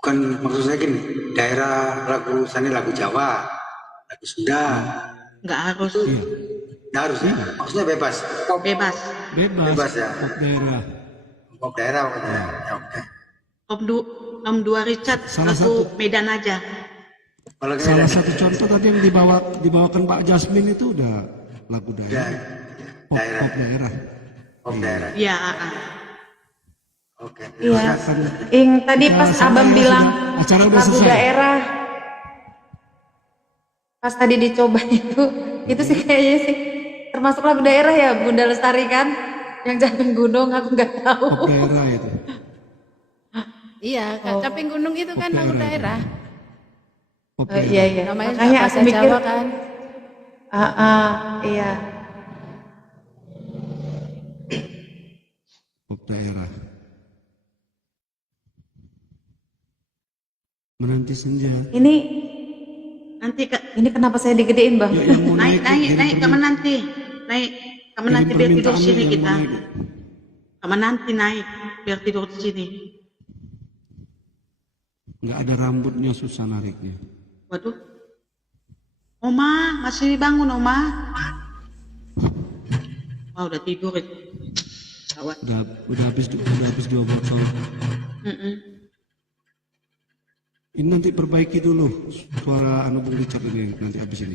bukan maksudnya gini, daerah lagu sana lagu Jawa, lagu Sunda. Nggak harus. Iya. Nggak harus ya? Maksudnya bebas. Bebas. Bebas ya. Pop daerah. Pop daerah pokoknya. Ya, oke. Om 2 Richard lagu Medan aja. Salah satu contoh tadi yang dibawakan Pak Jasmine itu udah lagu daerah. Pop daerah. Pop daerah. Iya. Oke. Iya. Tadi pas Abang bilang lagu daerah, pas tadi dicoba itu sih kayaknya sih termasuk lagu daerah ya, Bunda Lestari kan, yang Caping Gunung, aku nggak tahu. Pop daerah itu. Iya, Caping Gunung itu kan lagu daerah. Iya. Namanya Makanya bahasa aku mikir, Jawa kan. Iya. Pop daerah. Menanti senja. Ini Nanti kenapa saya digedein, Bang? Ya, yang mau naik ke menanti. Naik ke menanti biar tidur sini kita. Ke menanti naik biar tidur di sini. Nggak ada rambutnya, susah nariknya. Waduh. Oma, masih bangun Oma? Wah, udah tidur itu. Gawat. Udah habis 2 botol. Ini nanti perbaiki dulu suara Bung Richard ini nanti habis ini.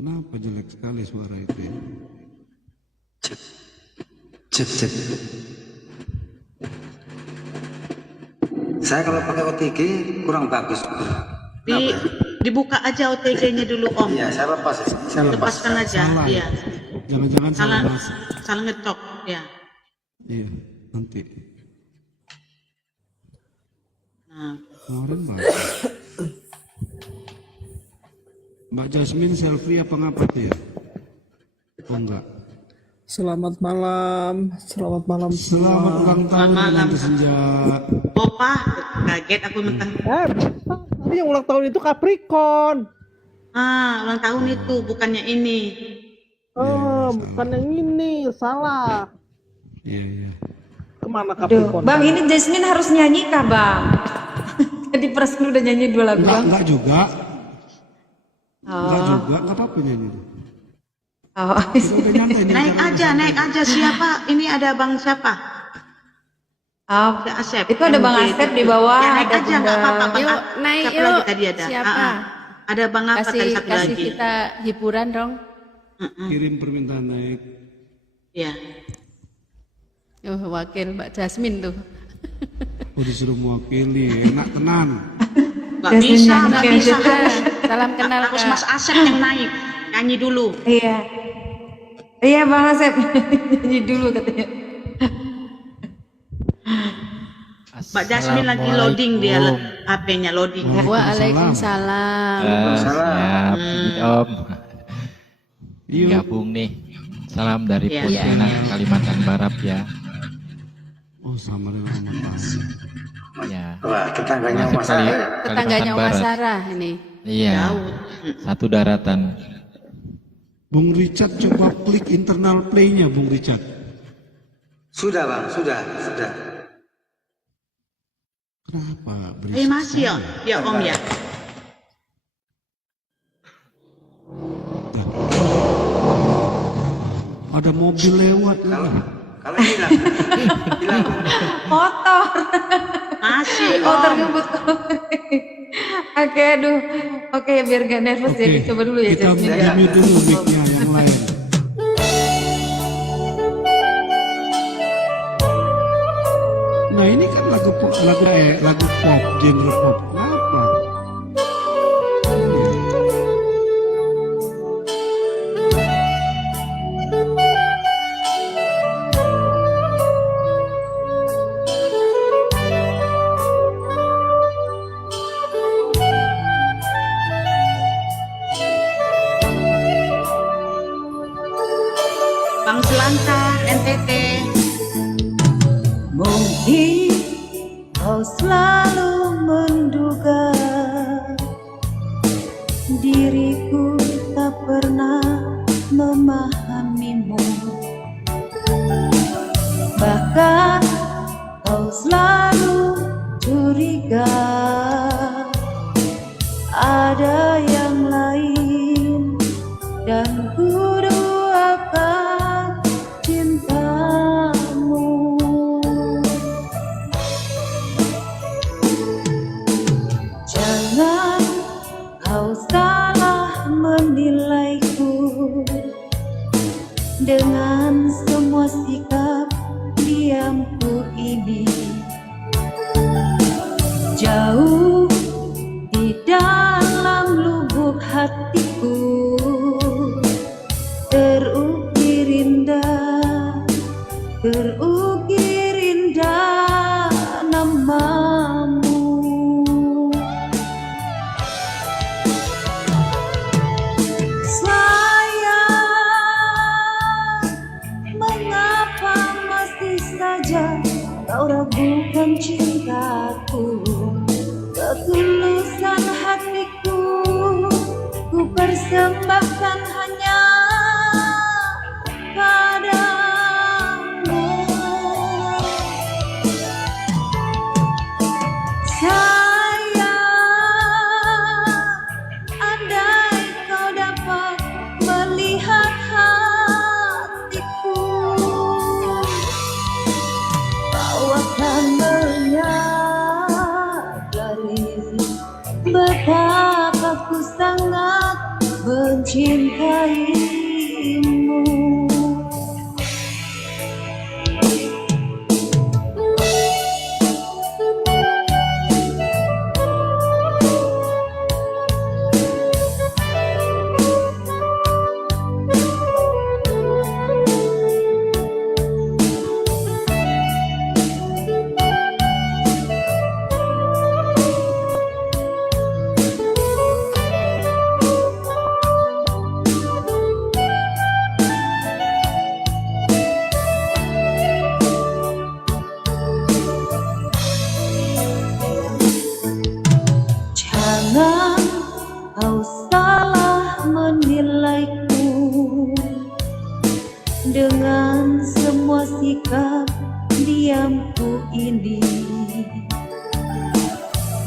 Kenapa jelek sekali suara itu ya? Cek. Saya kalau pakai OTG kurang bagus. Dibuka aja OTG-nya dulu Om. Iya, saya lepas. Lepaskan aja. Salah. Iya. Jangan-jangan Salah ngecok. Ya. Iya, nanti. Nah. Kemarin Mbak Jasmine selfie apa ngapa tuh ya? Oh enggak. Selamat malam Selamat semua. ulang tahun malam. Tante Senja. Opa, kaget aku mentang. Tadi yang ulang tahun itu Capricorn. Ulang tahun itu bukannya ini. Bukan yang ini, salah. Iya. Kemana Aduh, Capricorn? Bang, ini Jasmine harus nyanyi kah, Bang? Tadi Prasmi udah nyanyi 2 lagu. Enggak juga. Enggak Oh, juga, enggak apa-apa nyanyi. oh. Udah nyantai nih. Naik aja. Siapa? Ini ada Bang siapa? Oh, Ada Asep. itu ada Bang MG. Asep di bawah, Ya, naik ada aja nggak apa-apa. Bang. Yuk, naik Siapa yuk. lagi tadi ada? Siapa? Ada Bang apa tadi Kasih satu lagi? kita hiburan dong. Kirim permintaan naik. Ya. Wakil Mbak Jasmine tuh. Disuruh mewakili, enak tenan. Nggak bisa. Salam kenal Harus Kak. Mas Asep yang naik. Nyanyi dulu. Iya. Iya, Bang Asep. Nyanyi dulu katanya. Mbak Jasmine lagi loading dia HP-nya loading. Waalaikumsalam. Siap, Om. Iya. Gabung nih. Salam dari Iya. Pontianak, Kalimantan Barat ya. Oh, sama dengan Mama Tani. Ya. Wah, tetangganya Nasib Mas Sarah. Tetangganya Oma Barat. Sarah ini. Iya. Satu daratan. Bung Richard coba klik internal play-nya, Bung Richard. Sudah Bang, sudah. Kenapa? Masih ya? Ya Om ya. Ada mobil lewat lah. Kalau hilang. Motor. Masih Motor Om. ngebut. Oke, aduh. Oke, biar gak nervous jadi coba dulu ya Kita Jasmine. Ya. mute dulu mic-nya yang lain. Nah ini kan lagu pop, genre pop. Kenapa? Bang Selangkah NTT. Mungkin kau selalu menduga diriku tak pernah memahamimu. Bahkan kau selalu curiga ada yang lain dan ku doakan cintamu. Jangan kau salah menilaiku dengan semua sikap diamku ini. Jauh di dalam lubuk hatiku terukir indah namamu. Sayang, mengapa masih saja kau ragukan cintaku? Ketulusan hatiku ku persembahkan hanya padamu. Sayang, andai kau dapat melihat hatiku, kau akan menyadari betapa ku sangat mencintaimu. Jangan kau salah menilaiku dengan semua sikap diamku ini.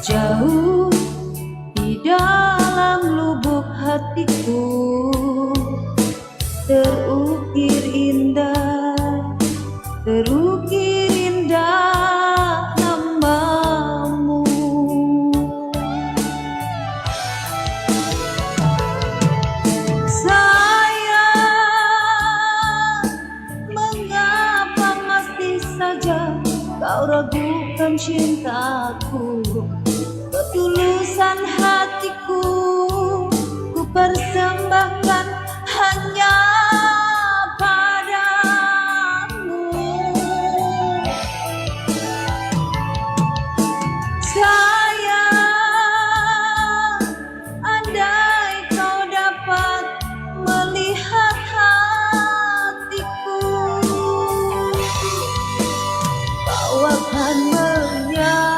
Jauh di dalam lubuk hatiku terukir indah namamu. Sayang, mengapa masih saja kau ragukan cintaku? Ketulusan hatiku ku persembahkan hanya padamu. Sayang, andai kau dapat melihat hatiku, kau akan menyadari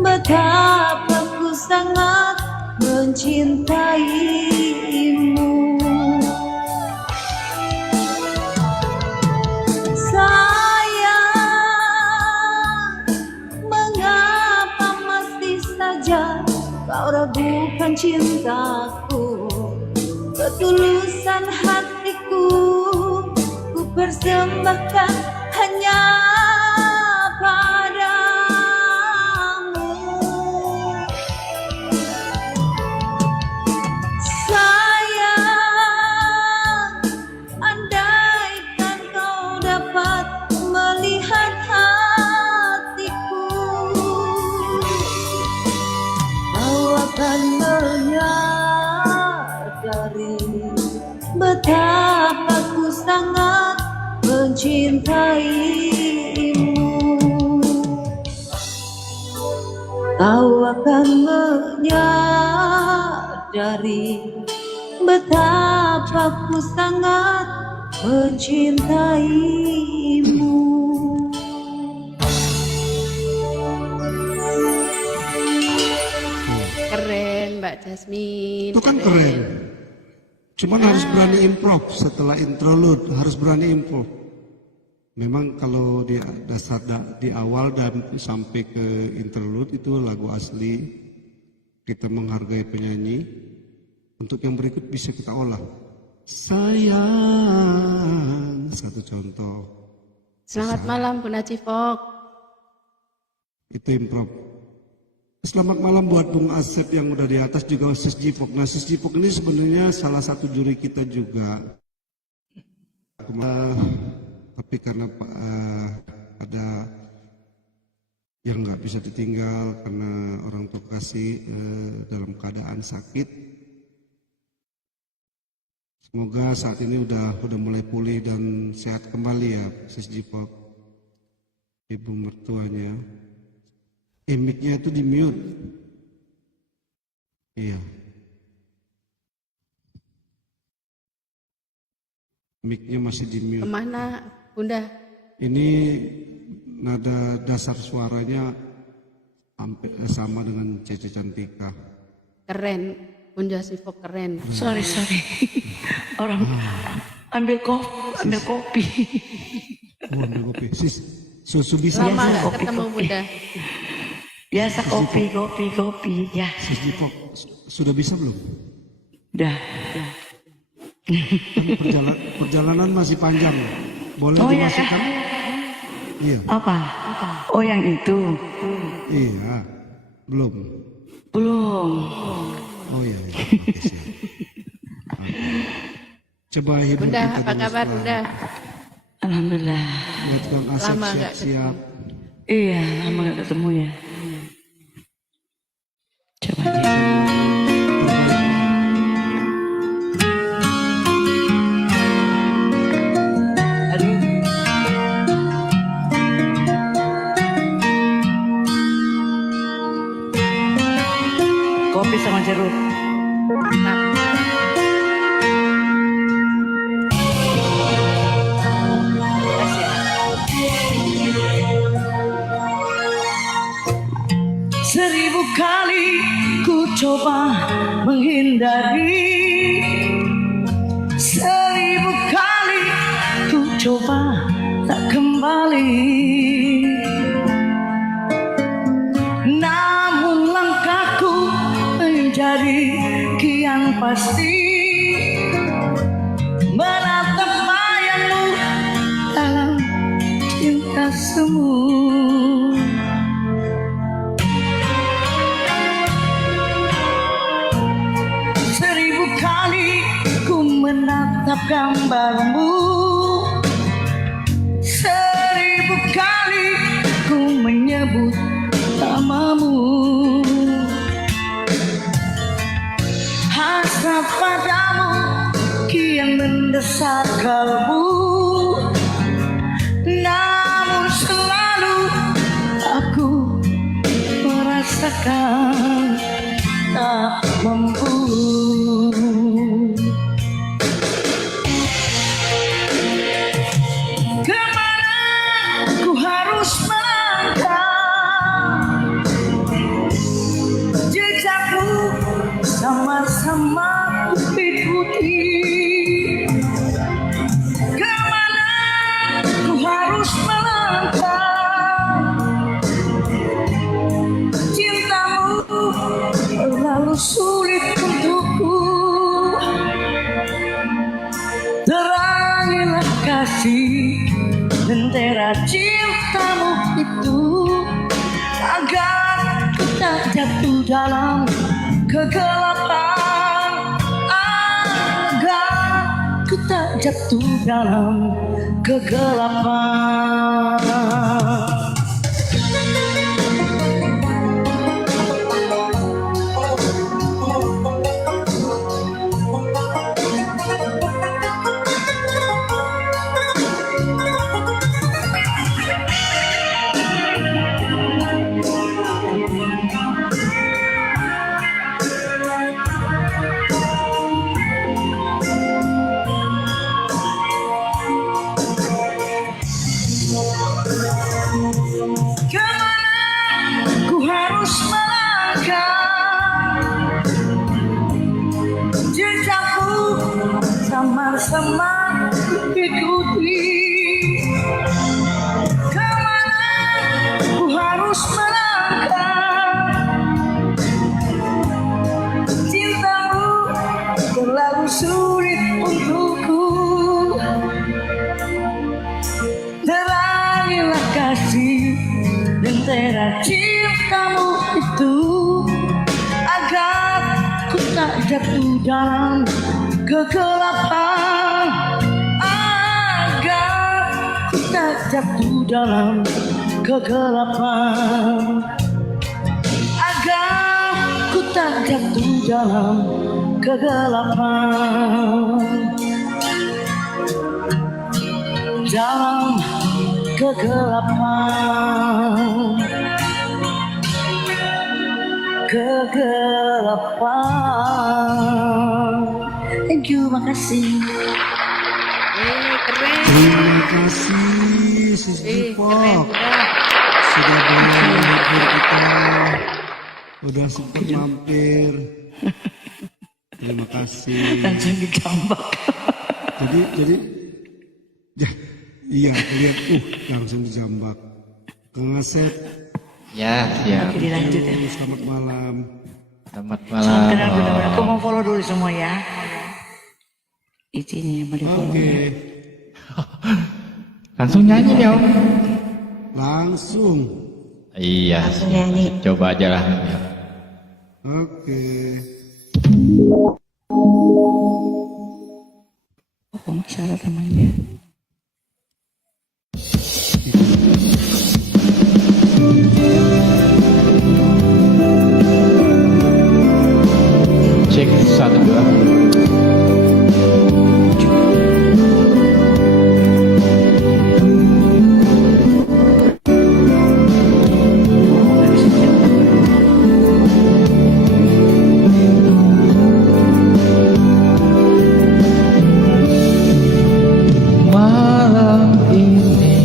betapa ku sangat mencintaimu. Sayang, mengapa masih saja kau ragukan cintaku? Ketulusan hatiku ku persembahkan hanya padamu. Sayang, andaikan kau dapat melihat hatiku, kau akan menyadari betapa ku sangat mencintaimu. Kau akan menyadari betapa ku sangat mencintaimu. Keren Mbak Jasmine. Itu kan keren. Cuman harus berani improv setelah interlude, harus berani improv. Memang kalau di dasar di awal dan sampai ke interlude itu lagu asli, kita menghargai penyanyi. Untuk yang berikut bisa kita olah. Sayang, satu contoh. Selamat malam Bu Najifok. Itu improv. Selamat malam buat Bung Asep yang udah di atas, juga Sis Jipok. Nah, Sis Jipok ini sebenarnya salah satu juri kita juga. Tapi karena ada yang nggak bisa ditinggal karena orang tua kasih dalam keadaan sakit. Semoga saat ini udah mulai pulih dan sehat kembali ya Sis Jipok, ibu mertuanya. Mic-nya itu di mute. Iya. Mic-nya masih di mute. Kemana Bunda? Ini nada dasar suaranya hampir sama dengan Cece Cantika. Keren, Bunda Sifok keren. Sorry. Orang ambil kopi. Oh, ambil kopi. Sis, susu bisa. Lama nggak ketemu Bunda. Biasa kopi ya. Sis Jipok, sudah bisa belum? Udah. Kan perjalanan masih panjang. Boleh Oh ya dimasukkan? kah? Iya. Apa? Oh yang itu. Iya. Belum. Oh iya. Oke, siap. Coba hibur Bunda, kita apa dulu kabar setelah. Bunda? Alhamdulillah. Buat Kang Asep Lama nggak siap-siap. Iya, lama gak ketemu ya. Coba nih. Kopi sama jeruk. 1000 kali ku coba menghindari, 1000 kali ku coba tak kembali. Namun langkahku menjadi kian pasti, menatap bayangmu dalam cinta semu. 1000 kali ku menatap gambarmu, 1000 kali ku menyebut namamu. Hasrat padamu kian mendesak kalbu, namun selalu aku merasakan tak mampu. Kemana ku harus melangkah, jejakmu sama-sama ku ikuti. Kemana ku harus melangkah, cintamu terlalu sulit untukku. Terangilah kasih lentera cintamu itu, agar ku tak jatuh dalam kegelapan, agar ku tak jatuh dalam kegelapan. Kemana ku harus melangkah, jejakku sama-sama ikuti. Kemana ku harus melangkah, cintamu terlalu sulit untukku. Terangilah kasih lentera cintamu itu, agar ku tak jatuh dalam kegelapan, agar ku tak jatuh dalam kegelapan, agar ku tak jatuh dalam kegelapan, dalam kegelapan, kegelapan. Thank you, makasih. Keren. Terima kasih Sister Pop. Sudah menghibur kita, udah sempat mampir. Terima kasih. Langsung dijambak. Jadi iya lihat langsung dijambak. Kang Asep. Ya, siap. Oke, dilanjut ya. Selamat malam. Selamat Salam kenal malam. benar-benar. Aku mau follow dulu semua ya. Izinnya mau di follow. Oke. Langsung nyanyi nih Om. Langsung. Iya. Langsung nyanyi. Coba aja lah. Oke. Oh, masalah temannya. Cek 1 2. Malam ini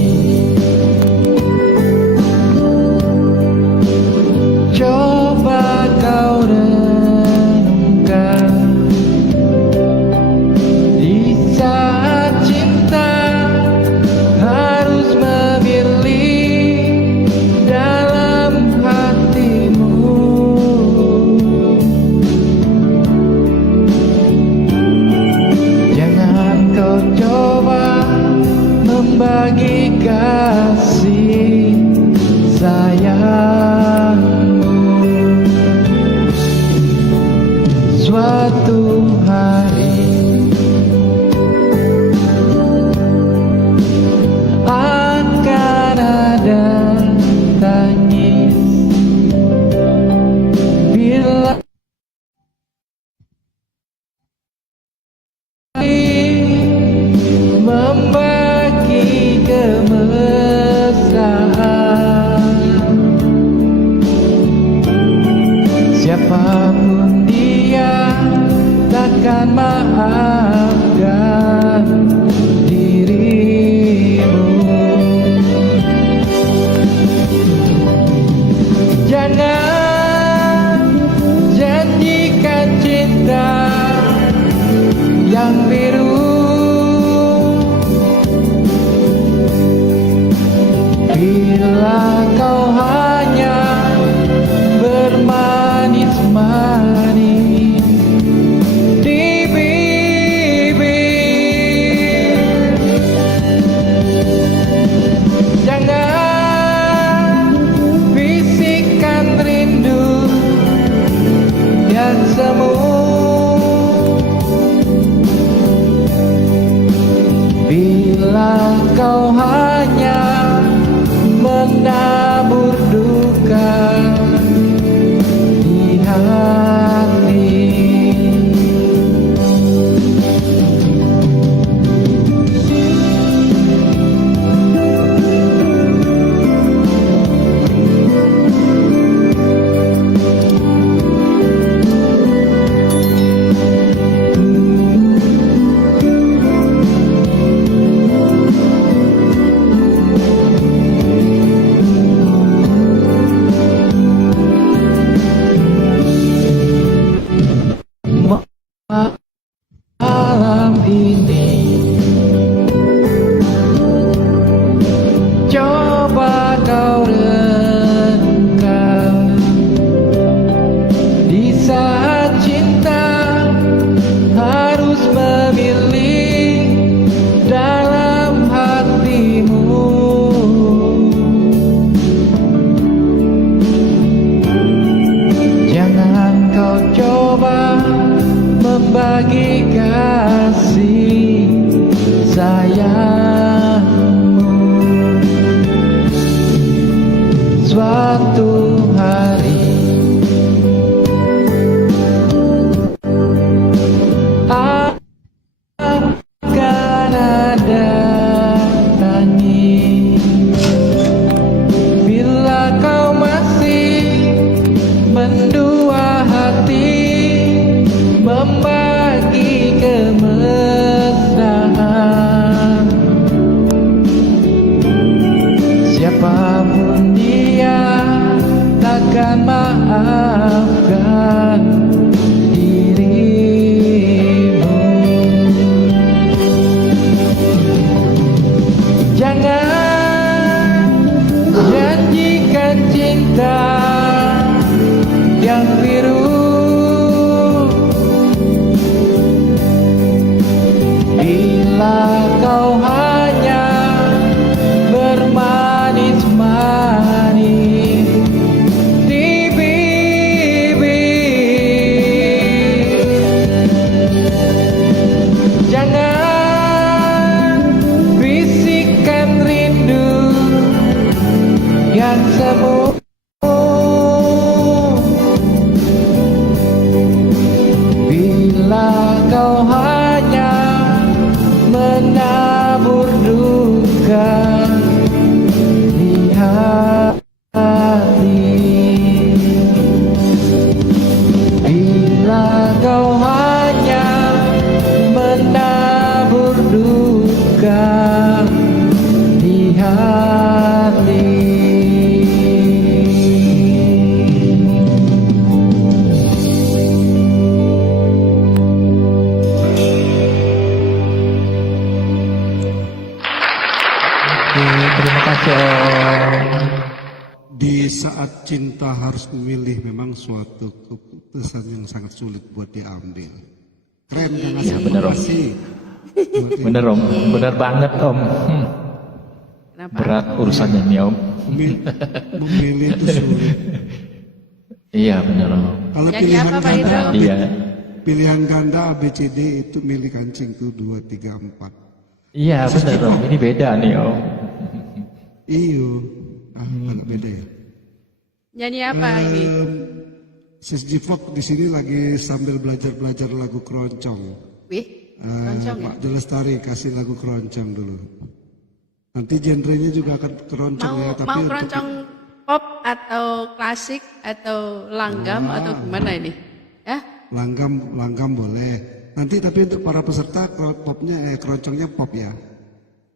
Siapapun dia takkan maafkan dirimu. Jangan janjikan cinta yang biru bila kau hanya bermanis-manis di bibir. Jangan bisikan rindu yang semu bila kau hanya menabur duka di hati. Malam ini coba kau renungkan, di saat cinta harus memilih dalam hatimu. Jangan kau coba membagi kasih sayangmu. Suatu hari akan ada tangis bila kau masih mendua hati membagi kemesraan. Siapapun dia takkan maafkan dirimu. Jangan janjikan cinta yang biru bila kau hanya bermanis-manis di bibir. Jangan bisikan rindu yang semu bila kau hanya menabur duka di hati. Bila kau hanya menabur duka di hati. Terima kasih Om. Di saat cinta harus memilih memang suatu keputusan yang sangat sulit buat diambil. Keren kan? Ya, bener Om. Bener Om, bener banget Om. Berat urusannya nih Om. Memilih itu sulit. Iya bener Om. Kalau Jadi pilihan apa, Pak ganda, Idul? Iya. pilihan ganda ABCD itu milih kancing tuh 2, 3, 4. Iya bener Om, ini beda nih Om. Iyo, agak beda ya. Nyanyi apa ini? Sesji Folk di sini lagi sambil belajar lagu keroncong. Wih, keroncong ya? Pak Delestari kasih lagu keroncong dulu. Nanti genrenya juga akan keroncong ya, tapi Mau untuk keroncong pop atau klasik atau langgam atau gimana ini? Ya? Langgam boleh. Nanti tapi untuk para peserta keroncongnya pop ya.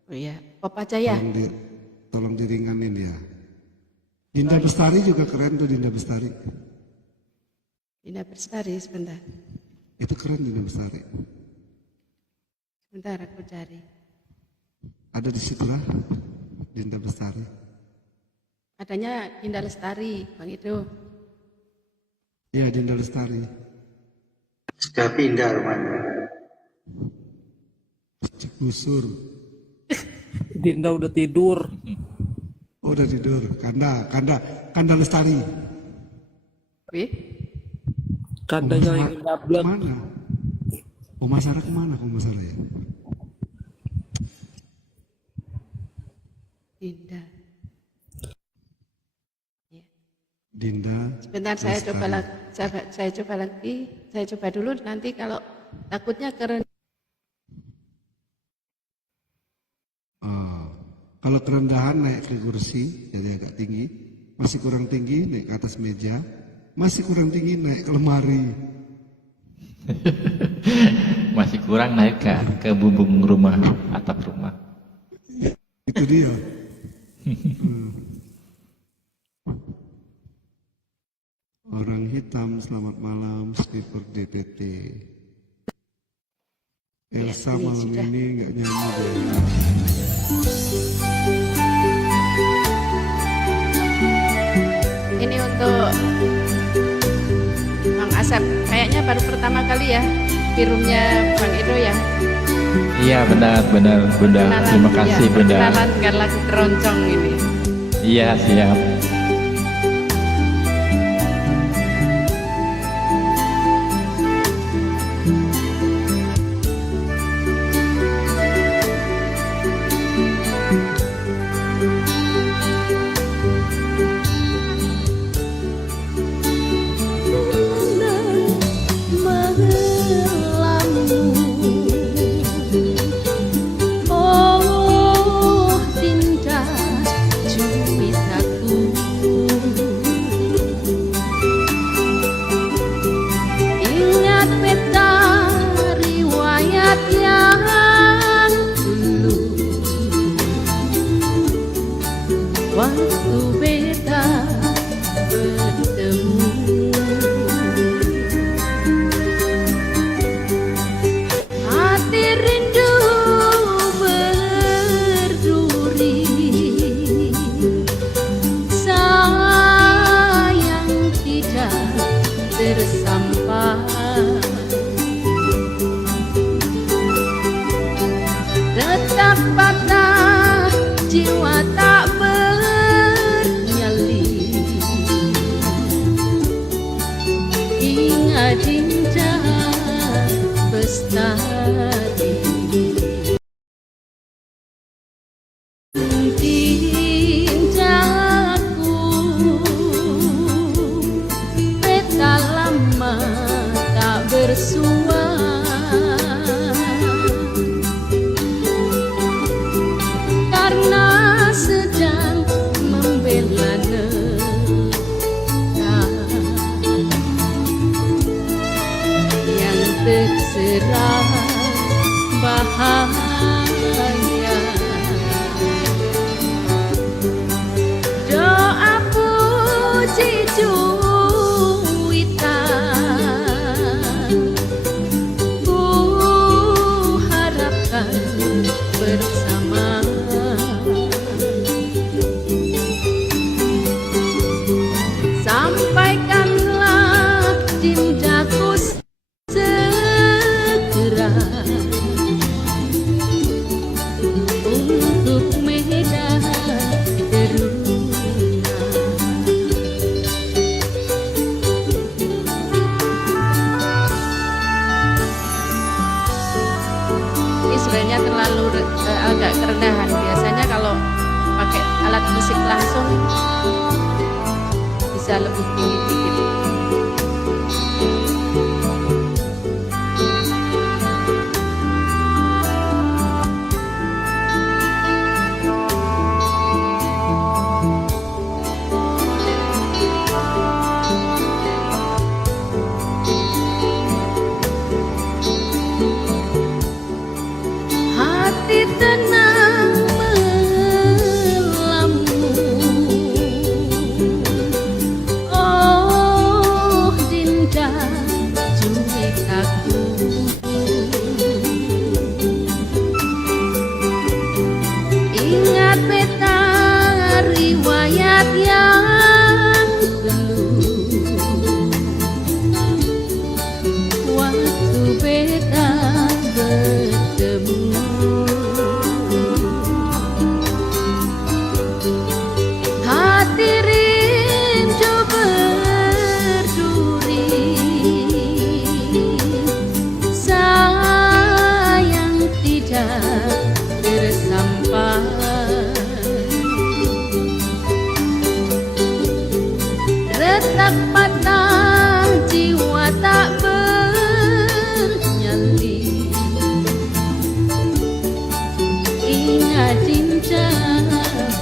Oh iya, pop aja ya. Tolong diringanin ya. Dinda Bestari juga keren tuh, Dinda Bestari. Dinda Bestari sebentar. Itu keren Dinda Bestari. Sebentar aku cari. Ada di situ lah, Dinda Bestari. Adanya Dinda Lestari, Bang itu. Iya, Dinda Lestari. Sudah pindah rumahnya. Gusur. Dinda udah tidur. Oh, udah tidur. Kanda Lestari. Wih. Kandanya yang dablek. Kemana? Oma Sarah kemana? Oma Sarah ya? Dinda. Dinda. Sebentar saya coba lagi. Saya coba dulu nanti kalau takutnya keren. Kalau kerendahan naik ke kursi, jadi agak tinggi. Masih kurang tinggi naik ke atas meja. Masih kurang tinggi naik ke lemari. Masih kurang naik ke bumbung rumah, atap rumah. Itu dia. Orang hitam, selamat malam, skipper DPT. Elsa malam ini nggak nyanyi deh. Ini untuk Bang Asep, kayaknya baru pertama kali ya firumnya Bang Edo ya. Iya benar Bunda. Terima kasih ya, Bunda. Kenalan dengan lagu keroncong ini. Iya siap.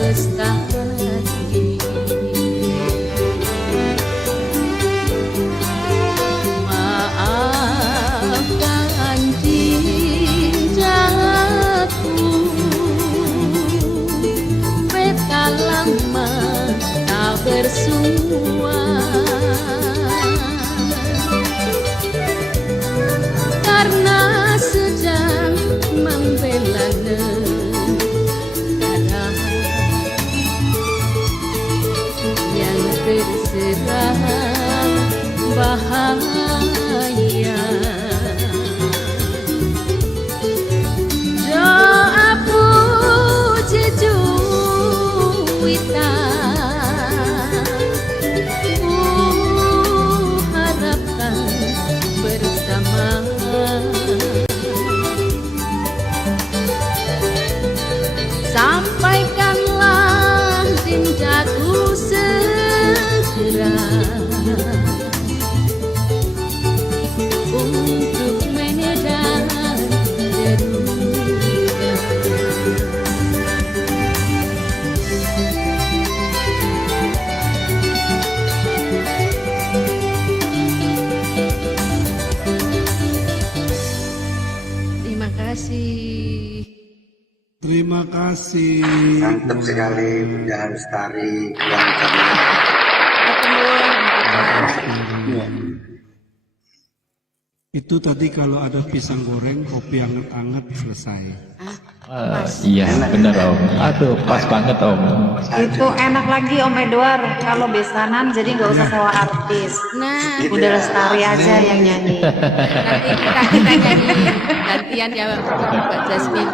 lestari. Maafkan cintaku, beta lama tak bersua, karena sedang membela negara yang terserang bahaya. Doa puji juwitan ku harapkan bersama. Sampaikanlah cintaku segera untuk menedan derita. Terima kasih. Terima kasih. Mantap sekali Bunda Lestari yang Itu tadi kalau ada pisang goreng, kopi hangat-hangat selesai. Iya benar Om. Aduh pas banget Om. Itu enak lagi Om Edward kalau besanan, jadi nggak usah sewa artis. Nah, Bunda Lestari aja yang nyanyi. Nanti kita nyanyi gantian ya Mbak Jasmine.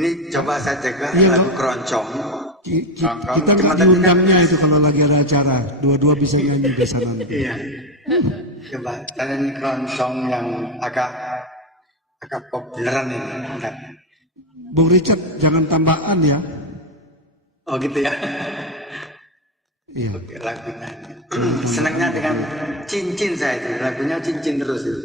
Ini coba saya cegah Iya, lagu keroncong. Kita nggak diundangnya itu kalau lagi ada acara. Dua-dua bisa nyanyi besanan. Iya. Coba saya ini keroncong yang agak pop beneran ini. Bentar. Bung Richard jangan tambahan ya. Oh gitu ya. Iya. Oke, lagunya. Senangnya dengan cincin saya itu. Lagunya cincin terus itu.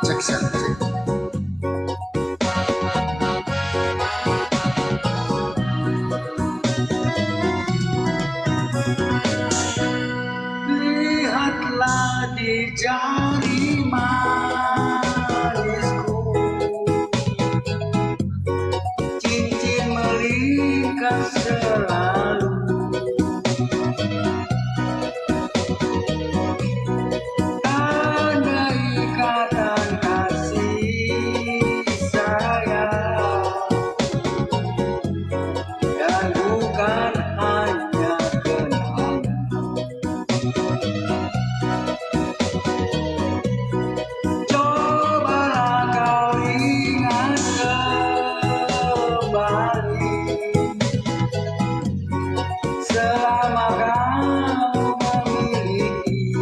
Cek cek. Lihatlah di jari manisku, cincin melingkar selalu. Ada ikatan kasih sayang dan bukan hanya kenangan. Cobalah kau ingat kembali selama kau memiliki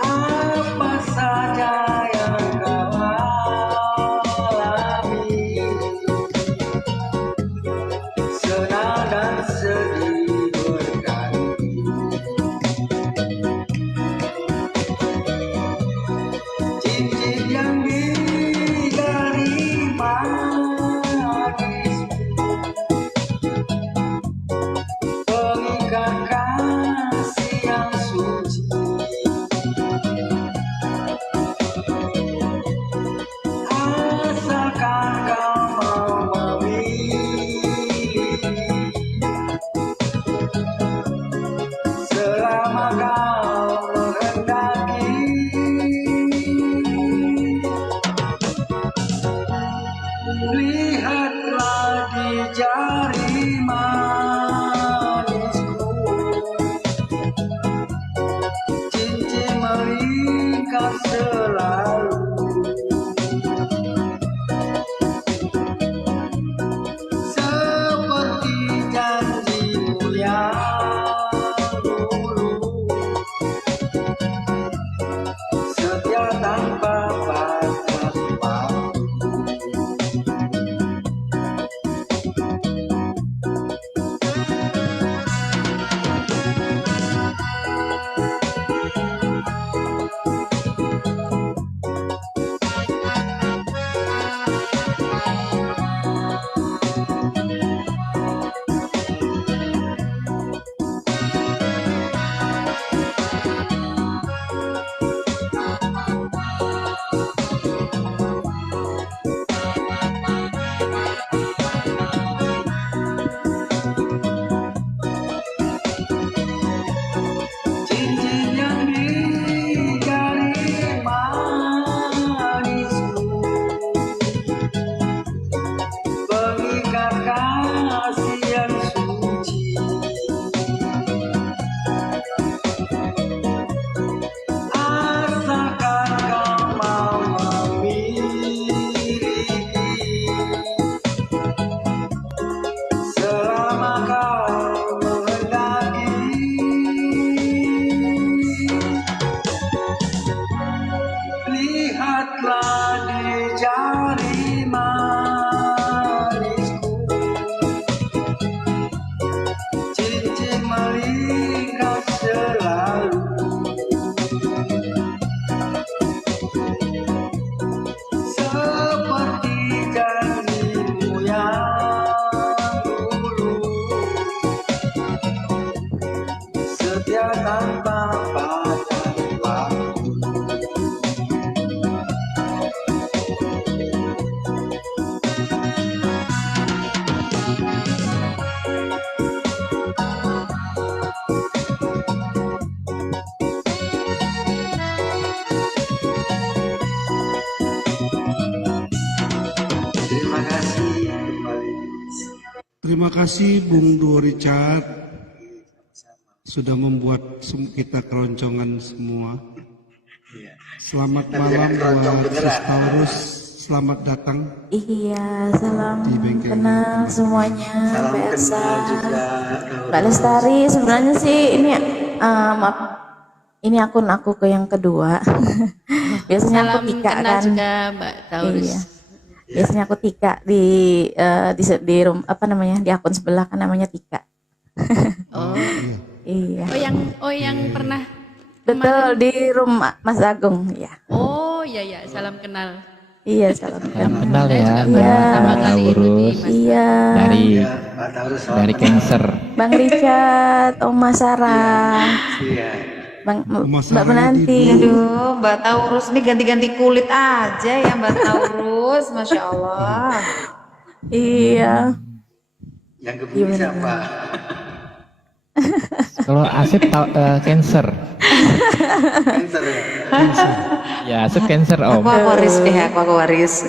apa saja yang kau alami, senang dan sedih berganti. Cincin yang di jari manismu, pengikat kasih yang suci. Asalkan kau mau memilih, selama kau menghendaki. Lihatlah di jari manisku, cincin melingkar selalu. Seperti janji mulia Terima kasih Bung Duo Richard sudah membuat kita keroncongan semua. Selamat malam buat Sis Taurus, selamat datang. Iya, salam Di bengkel kenal ini. semuanya, Salam Mbak Elsa, kenal juga. Mbak Lestari. Sebenarnya sih ini maaf, ini akun aku ke yang kedua. Biasanya aku Salam Tika kenal kan. juga Mbak Taurus. Iya. Biasanya aku Tika di apa namanya di akun sebelah kan namanya Tika. Oh. Iya. Oh yang pernah Betul di rumah Mas Agung ya. Oh iya salam kenal. Iya, salam Salam kenal ya, Iya. Mbak Taurus. Iya. Dari Cancer. Bang Richard, Oma Sarah. Iya. Mbak Menanti. Aduh, Mbak Taurus ini ganti-ganti kulit aja ya Mbak Taurus, Masya Allah. Iya. Yang kebun siapa? Kalau Asep Cancer. Cancer ya? Ya, Asep Cancer Om. Aku Aquarius aku Aquarius.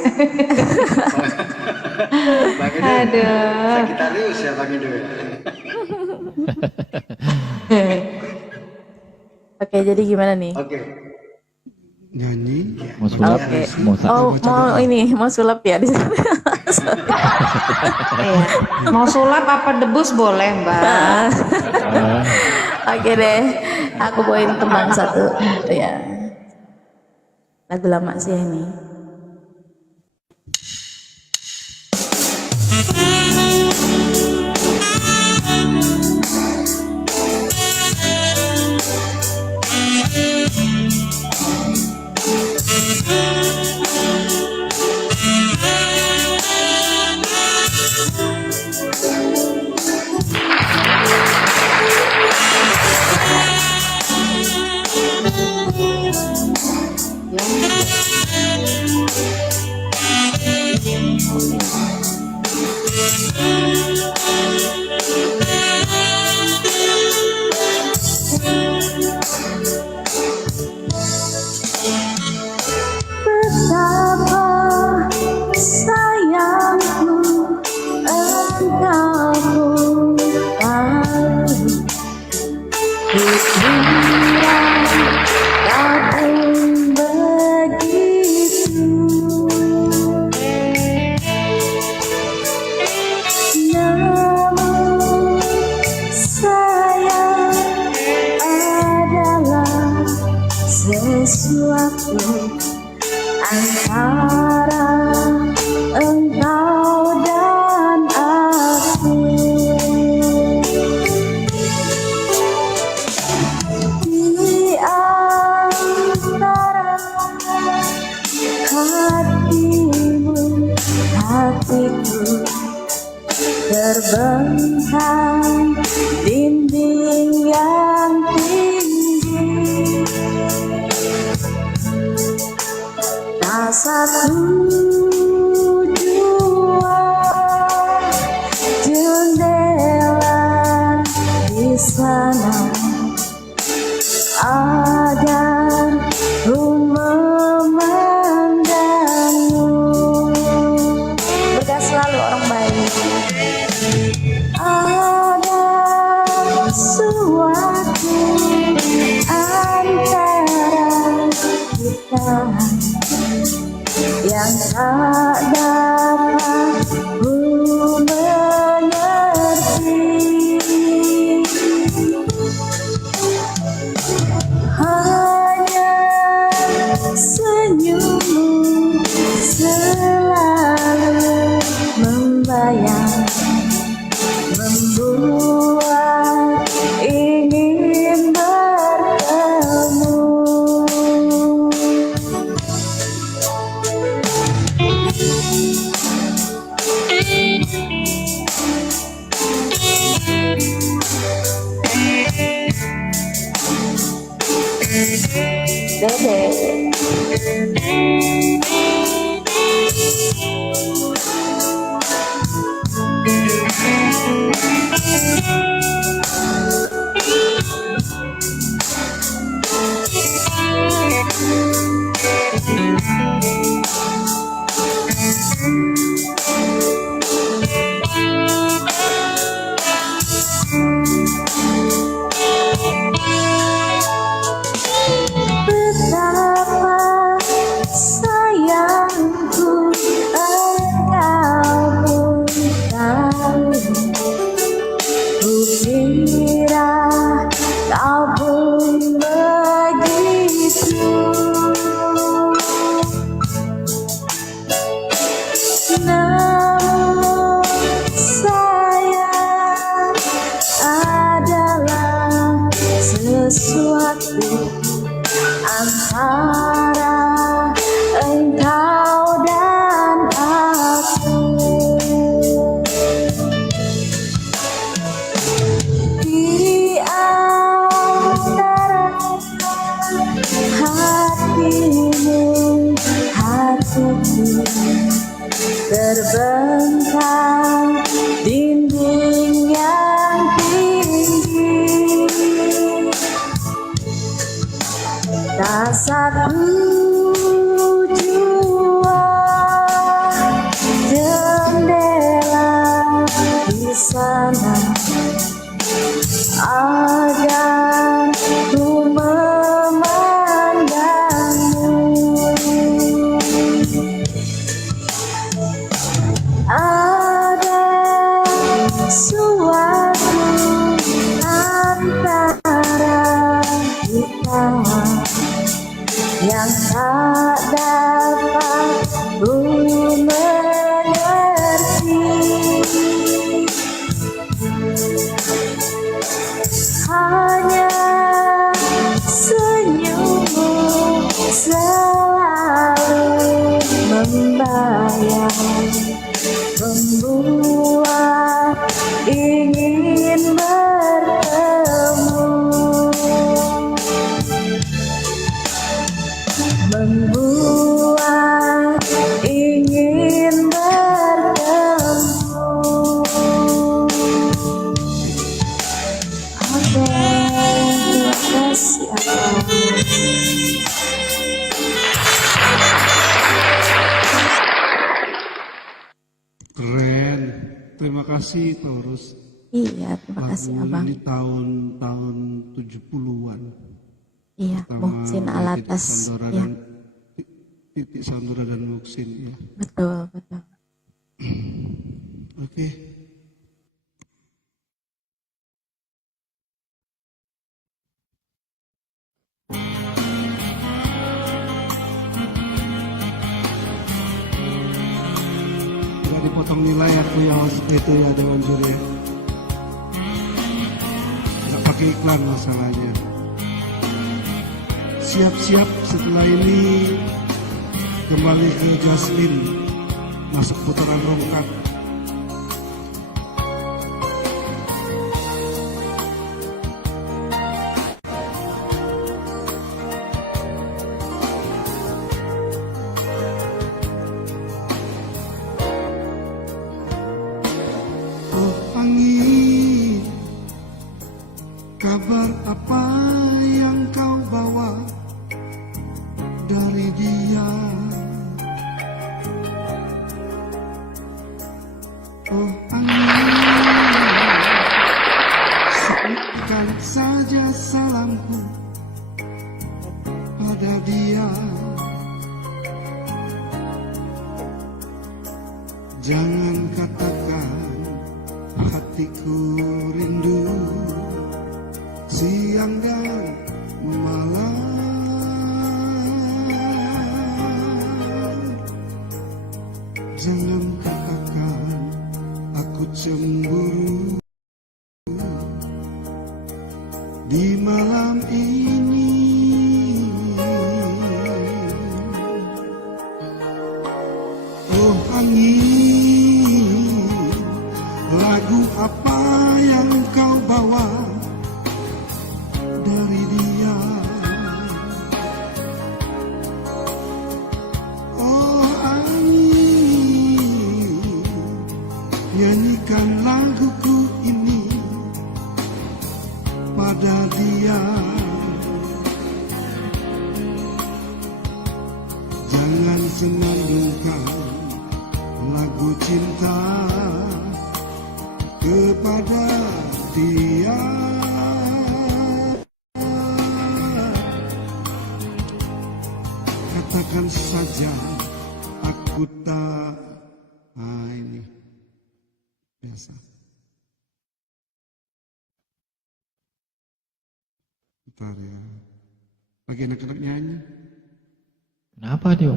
Aduh. Sagittarius ya Bang Edo ya? Oke, jadi gimana nih? Oke. Nyanyi. Mau sulap, Oke. mau Mau sulap ya di sana. Iya. Mau sulap apa debus boleh Mbak. Oke deh, aku bawain teman satu ya. Lagu lama sih ini. Betapa sayangku engkau pun tahu, kukira kau pun begitu. Namun sayang adalah sesuatu antara engkau dan aku. Di antara hatimu, hatiku terbentang dinding yang tinggi. Tak satu dua jendela di sana agar ku memandangmu. Berkah selalu orang baik. Ada sesuatu antara kita yang tak dapat ku mengerti. Hanya senyummu selalu membayang, membuat ingin bertemu. sepi, terbentang dinding yang tinggi, tak satu jua jendela di sana agar ku memandangmu. Ada suatu antara kita yang tak dapat ku mengerti. Hanya senyummu selalu membayang, membuat ingin bertemu, membuat ingin bertemu. Terima kasih Abang. Keren. Terima kasih Taurus. Iya, terima kasih Lagu Abang. ini tahun 70-an. Iya, Muhsin Alatas. Iya, Titik Sandura dan Muhsin ya. betul, betul. Oke. Tidak dipotong nilai aku yang itu ya dengan juri. Nggak pakai iklan masalahnya. Siap-siap setelah ini kembali ke Jasmine, masuk putaran rongkat. Oh angin, kabar apa yang kau bawa dari dia? Oh angin, sebutkan saja salamku pada dia. Jangan katakan hatiku rindu siang dan malam. Jangan katakan aku cemburu di malam ini. Oh angin, lagu apa yang kau bawa dari dia? Oh angin, nyanyikan laguku ini pada dia. Jangan senandungkan lagu cinta kepada dia. Katakan saja aku tak. Ini biasa. Bentar ya. Bagi anak-anak nyanyi. Kenapa dia?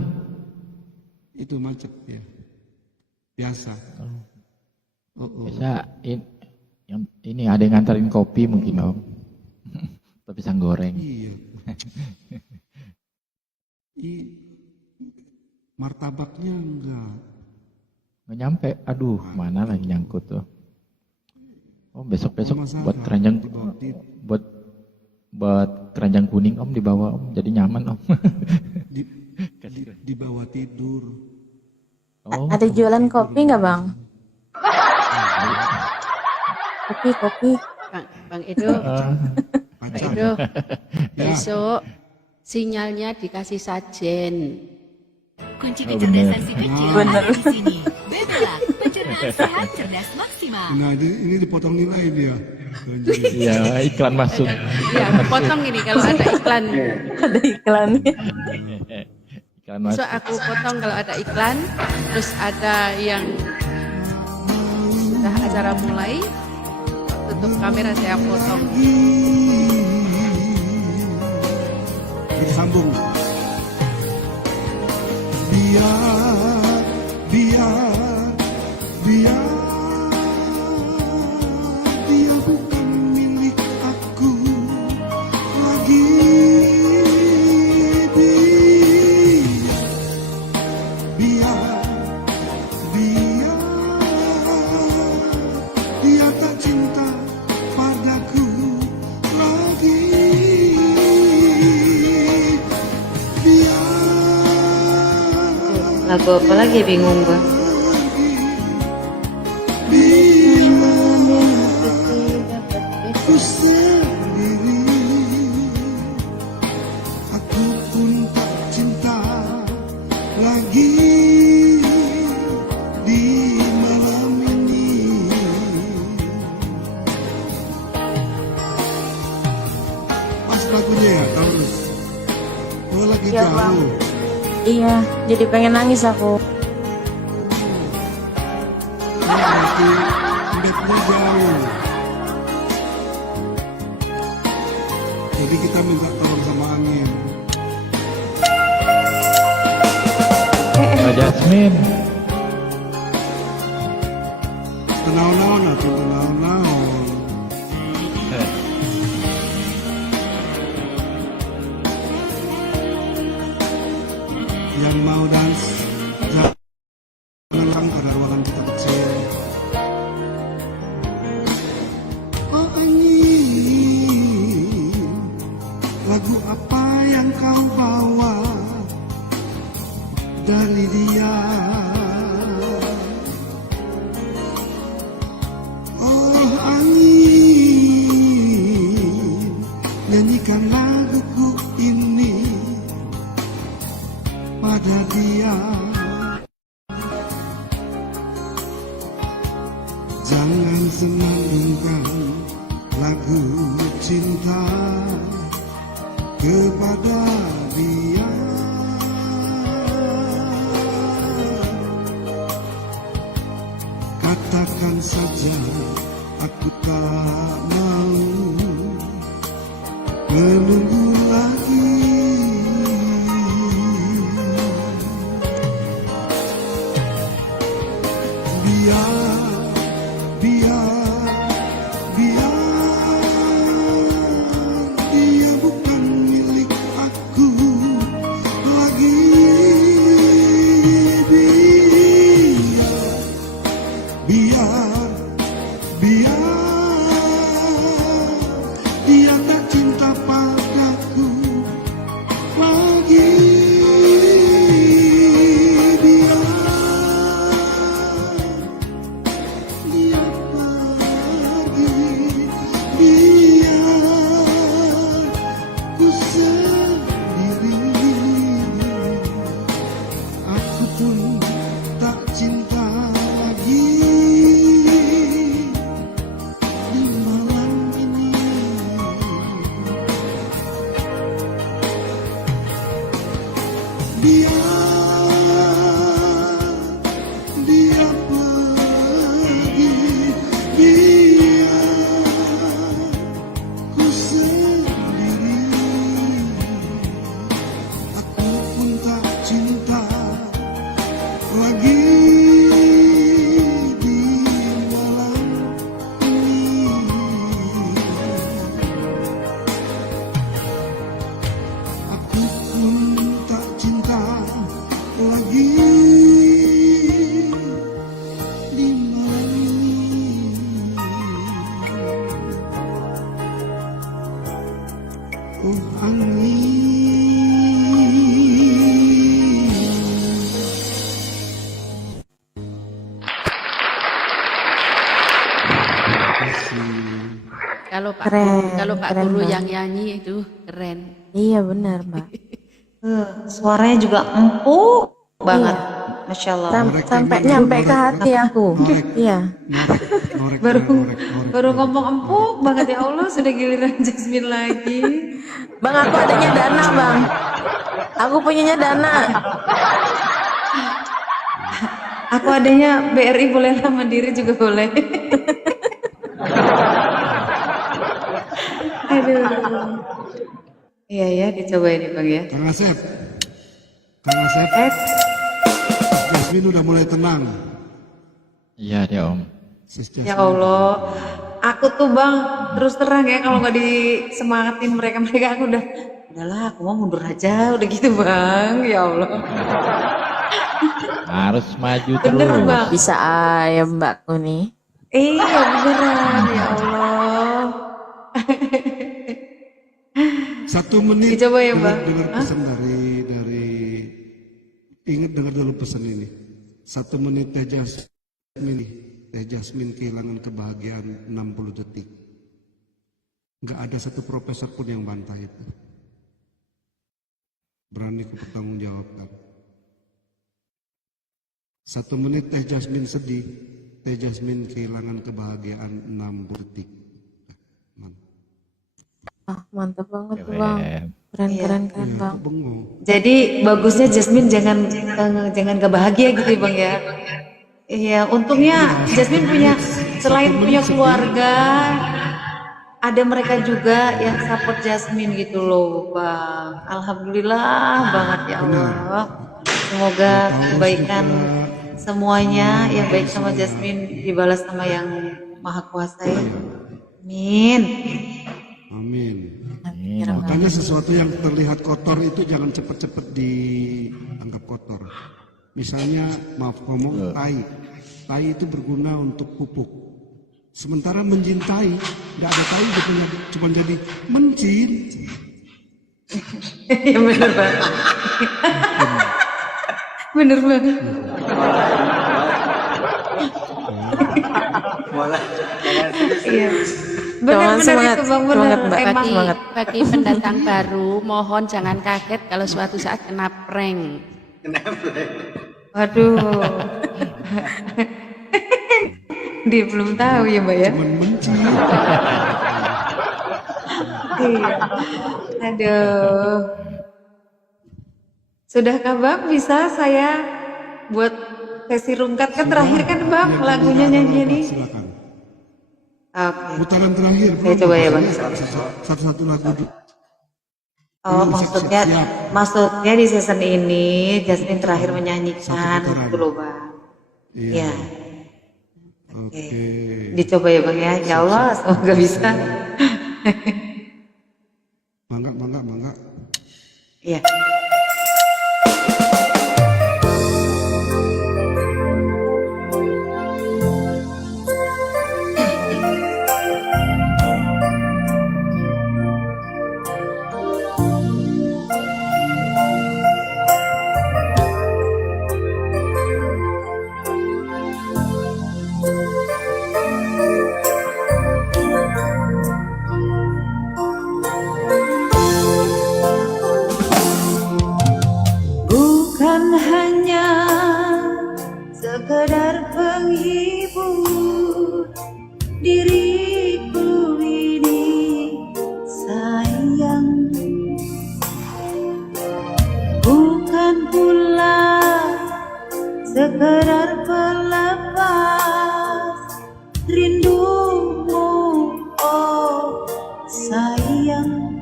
Itu macet ya. Biasa. Biasa ini ada yang nganterin kopi mungkin Om. Pisang goreng. Iya. Martabaknya enggak. Nggak nyampe. Aduh, mana lagi nyangkut tuh. Oh, besok-besok buat keranjang buat keranjang kuning Om dibawa Om. Jadi nyaman Om. dibawa tidur. Oh, Ada jualan kopi nggak bang? Kopi. Bang Edo, Bang Edo, besok sinyalnya dikasih sajen. Kunci Oh, kecerdasan bener. si kecil Bener. ada di sini. Bebelak, pencernaan sehat cerdas maksimal. Nah, ini dipotong nilai dia. Iya, iklan masuk. Iya, potong ini kalau ada iklan. Ada iklannya. Iklan Besok masuk. aku potong kalau ada iklan, terus ada yang sudah acara mulai, tutup kamera saya potong. Kita sambung. Biar dia bukan milik aku lagi. Dia tak cinta padaku lagi. Lagu apa lagi bingung gua. Aku sendiri, aku pun tak cinta lagi di malam ini. Pas lagunya ya, tahu? Oh lagi Iya, tahu. Bang. Iya, jadi pengen nangis aku. Nanti bednya jauh. Jadi kita minta tolong sama angin. Mbak Jasmine. Tenang-tenang atau tenang-tenang. Yang mau dance, jangan pada ruangan kita kecil. Oh angin, lagu apa yang kau bawa dari dia? Oh angin, nyanyikan laguku ini pada dia. Jangan senandungkan lagu cinta kepada dia. Katakan saja aku tak mau menunggu lagi. Dia bukan milik aku lagi. Dia tak cinta padaku lagi. Dia pergi. Ku sendiri. Aku pun tak cinta lagi di malam ini. Dia pergi. Ku sendiri. Aku pun tak cinta lagi di malam ini. Aku pun tak cinta Pak Keren, Guru, kalau Pak keren Guru banget. yang nyanyi itu keren. Iya benar Mbak. Suaranya juga empuk banget. Iya. Masya Allah. Sampai nyampe ke hati aku. Iya. Baru ngomong empuk banget, ya Allah, sudah giliran Jasmine lagi. Bang, aku adanya Dana Bang. Aku punyanya Dana. Aku adanya BRI, bolehlah, Mandiri juga boleh. Aduh. Iya ya, dicoba ini Bang ya. Kang Asep. Jasmine udah mulai tenang. Iya dia Om. Ya Allah, aku tuh Bang, terus terang ya, kalau nggak disemangatin mereka aku udahlah, aku mau mundur aja, udah gitu Bang. Ya Allah. Harus maju Bener, terus. Bang. Bisa aja Mbakku nih. Iya beneran, ya Allah. 1 menit. Dicoba ya Bang. Dengar pesan dari ingat, dengar dulu pesan ini. 1 menit Teh Jasmine kehilangan kebahagiaan 60 detik. Nggak ada satu profesor pun yang bantah itu. Berani ku pertanggungjawabkan. 1 menit Teh Jasmine sedih, Teh Jasmine kehilangan kebahagiaan 60 detik. Mantap banget tuh Bang. Keren Bang. Jadi bagusnya Jasmine jangan gak bahagia gitu ya Bang ya. Iya, untungnya Jasmine punya, selain punya keluarga, ada mereka juga yang support Jasmine gitu loh Bang. Alhamdulillah banget ya Allah. Semoga kebaikan semuanya yang baik sama Jasmine dibalas sama yang Maha Kuasa ya. Amin. Makanya sesuatu yang terlihat kotor itu jangan cepat-cepat dianggap kotor. Misalnya, maaf ngomong, tai. Tai itu berguna untuk pupuk. Sementara mencintai, nggak ada tai gitu, cuma jadi mencin. Iya bener banget. Bener banget. Iya. Benar Semangat, itu Bang, benar. semangat, Mbak. Emang Bagi pendatang baru, mohon jangan kaget kalau suatu saat kena prank. Waduh. Dia belum tahu ya Mbak ya. Iya. Aduh. Sudahkah Bang, bisa saya buat sesi rungkat kan terakhir kan Bang lagunya nyanyi nih. Silakan. Oke. Putaran terakhir. Saya coba ya Bang. Satu-satu lagu dulu. Oh, maksudnya di season ini Jasmine terakhir menyanyikan gitu loh Bang. Iya. Oke. Dicoba ya Bang ya. Ya Allah, semoga bisa. Mangga. Iya. Bukan hanya sekedar penghibur diriku ini sayang, bukan pula sekedar pelepas rindumu, oh sayang,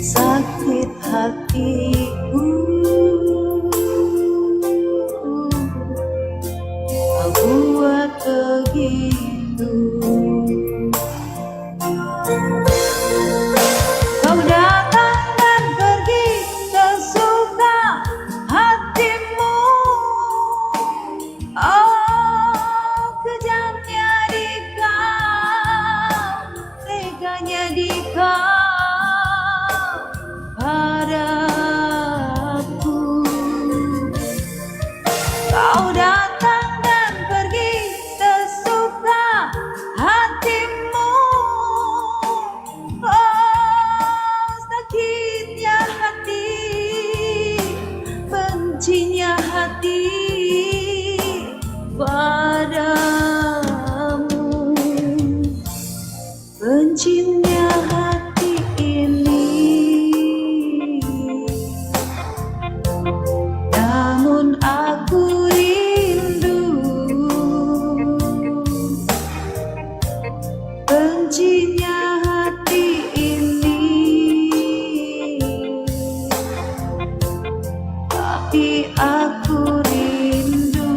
sakit hatiku buat begitu. Kau datang dan pergi sesuka hatimu. Oh, kejamnya di kau, teganya di kau padaku. Kau datang dan pergi sesuka hatimu. tapi aku rindu.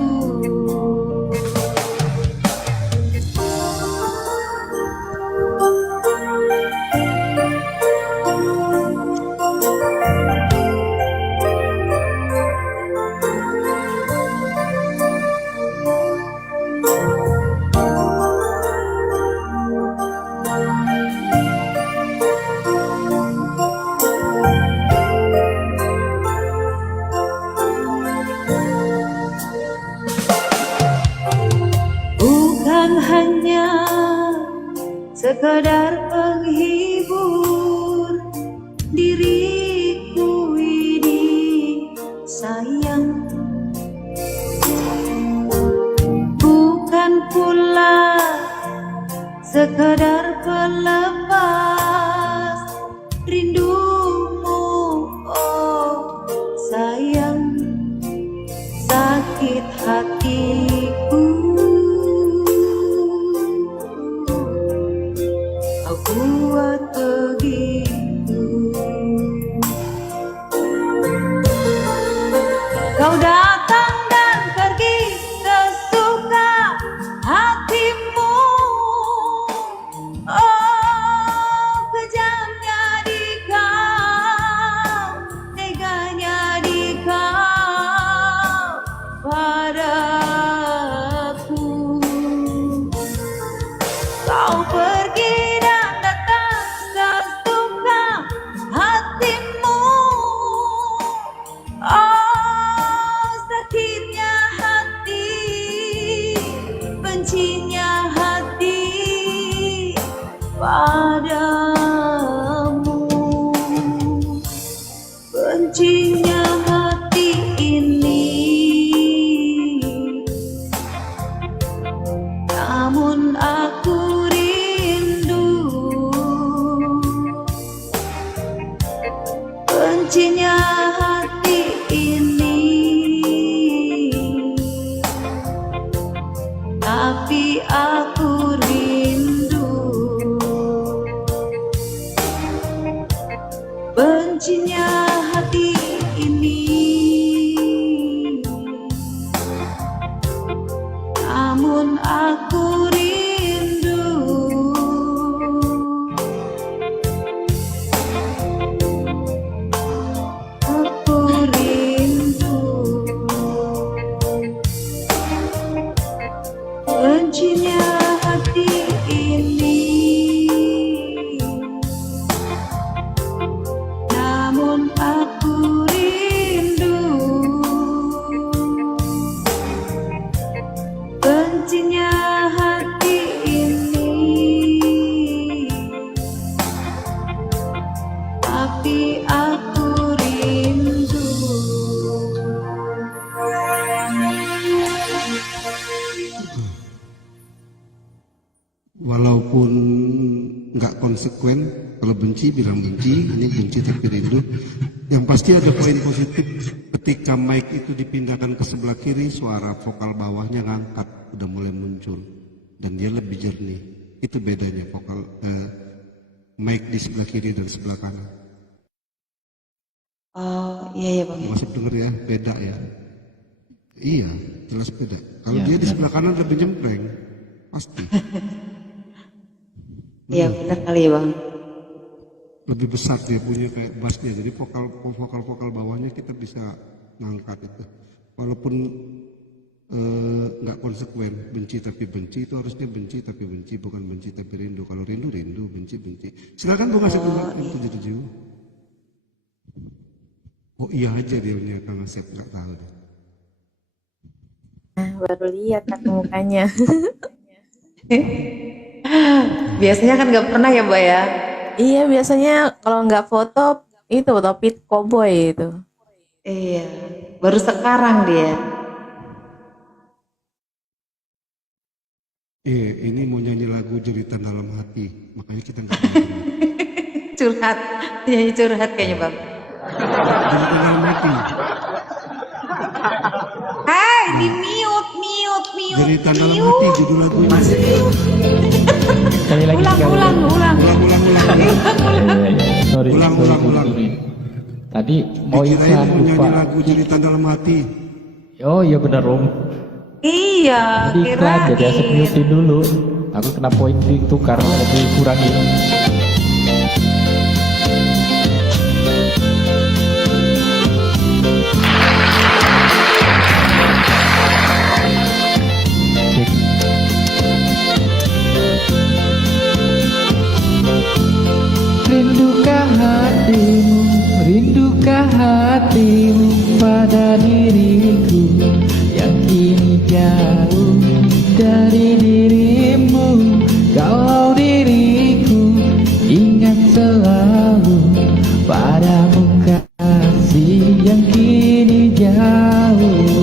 Bukan hanya sekadar penghibur diriku ini sayang, bukan pula sekadar pelepas rindumu, oh sayang. Sakit hatiku kau buat begitu. Kau datang dan pergi sesuka hatimu. Oh, kejamnya di kau, teganya di kau padaku. Kau pergi dan datang sesuka hatimu. Oh, sakitnya hati, bencinya hati padamu. Bencinya hati ini, namun aku rindu. Bencinya hati ini, tapi aku rindu. Bencinya hati ini, namun aku rindu. Aku rindu. Bencinya hati ini, namun aku rindu. Bencinya hati ini, tapi aku rindu. Walaupun nggak konsekuen, kalau benci bilang benci, ini benci tapi rindu. Yang pasti ada poin positif ketika mic itu dipindahkan ke sebelah kiri, suara vokal bawahnya ngangkat, udah mulai muncul dan dia lebih jernih. Itu bedanya vokal mic di sebelah kiri dan sebelah kanan. Oh iya ya Bang. Masih denger ya, beda ya. Iya, jelas beda. Kalau dia di sebelah kanan lebih jempreng, pasti. Iya benar kali ya Bang. Lebih besar dia punya kayak bassnya, jadi vokal bawahnya kita bisa ngangkat itu. Walaupun nggak konsekuen, benci tapi benci itu harusnya benci tapi benci, bukan benci tapi rindu. Kalau rindu rindu, benci benci. Silakan Bung Asep M77. Oh iya aja dia punya Kang Asep, nggak tahu deh. Nah, baru lihat aku mukanya. Biasanya kan nggak pernah ya Mbak ya? Iya, biasanya kalau nggak foto itu topi koboi itu. Iya, baru sekarang dia. Ini mau nyanyi lagu Jeritan Dalam Hati, makanya kita nggak Curhat, nyanyi curhat kayaknya Bang. Jeritan Dalam Hati. Hai, di mute. Jeritan Dalam Hati judul lagunya. Sekali lagi. Ulang. Sorry. Ulang. Tadi mau Dikirain iklan mau nyanyi lupa. lagu Jelita Dalam Hati. Oh iya benar Om. Iya, Tadi iklan jadi asap kirain. mutin dulu. Aku kena poin ditukar lebih kurangin. Cek. Rindukah hatimu, rindukah hatimu pada diriku yang kini jauh dari dirimu. Kalau diriku ingat selalu padamu kasih yang kini jauh.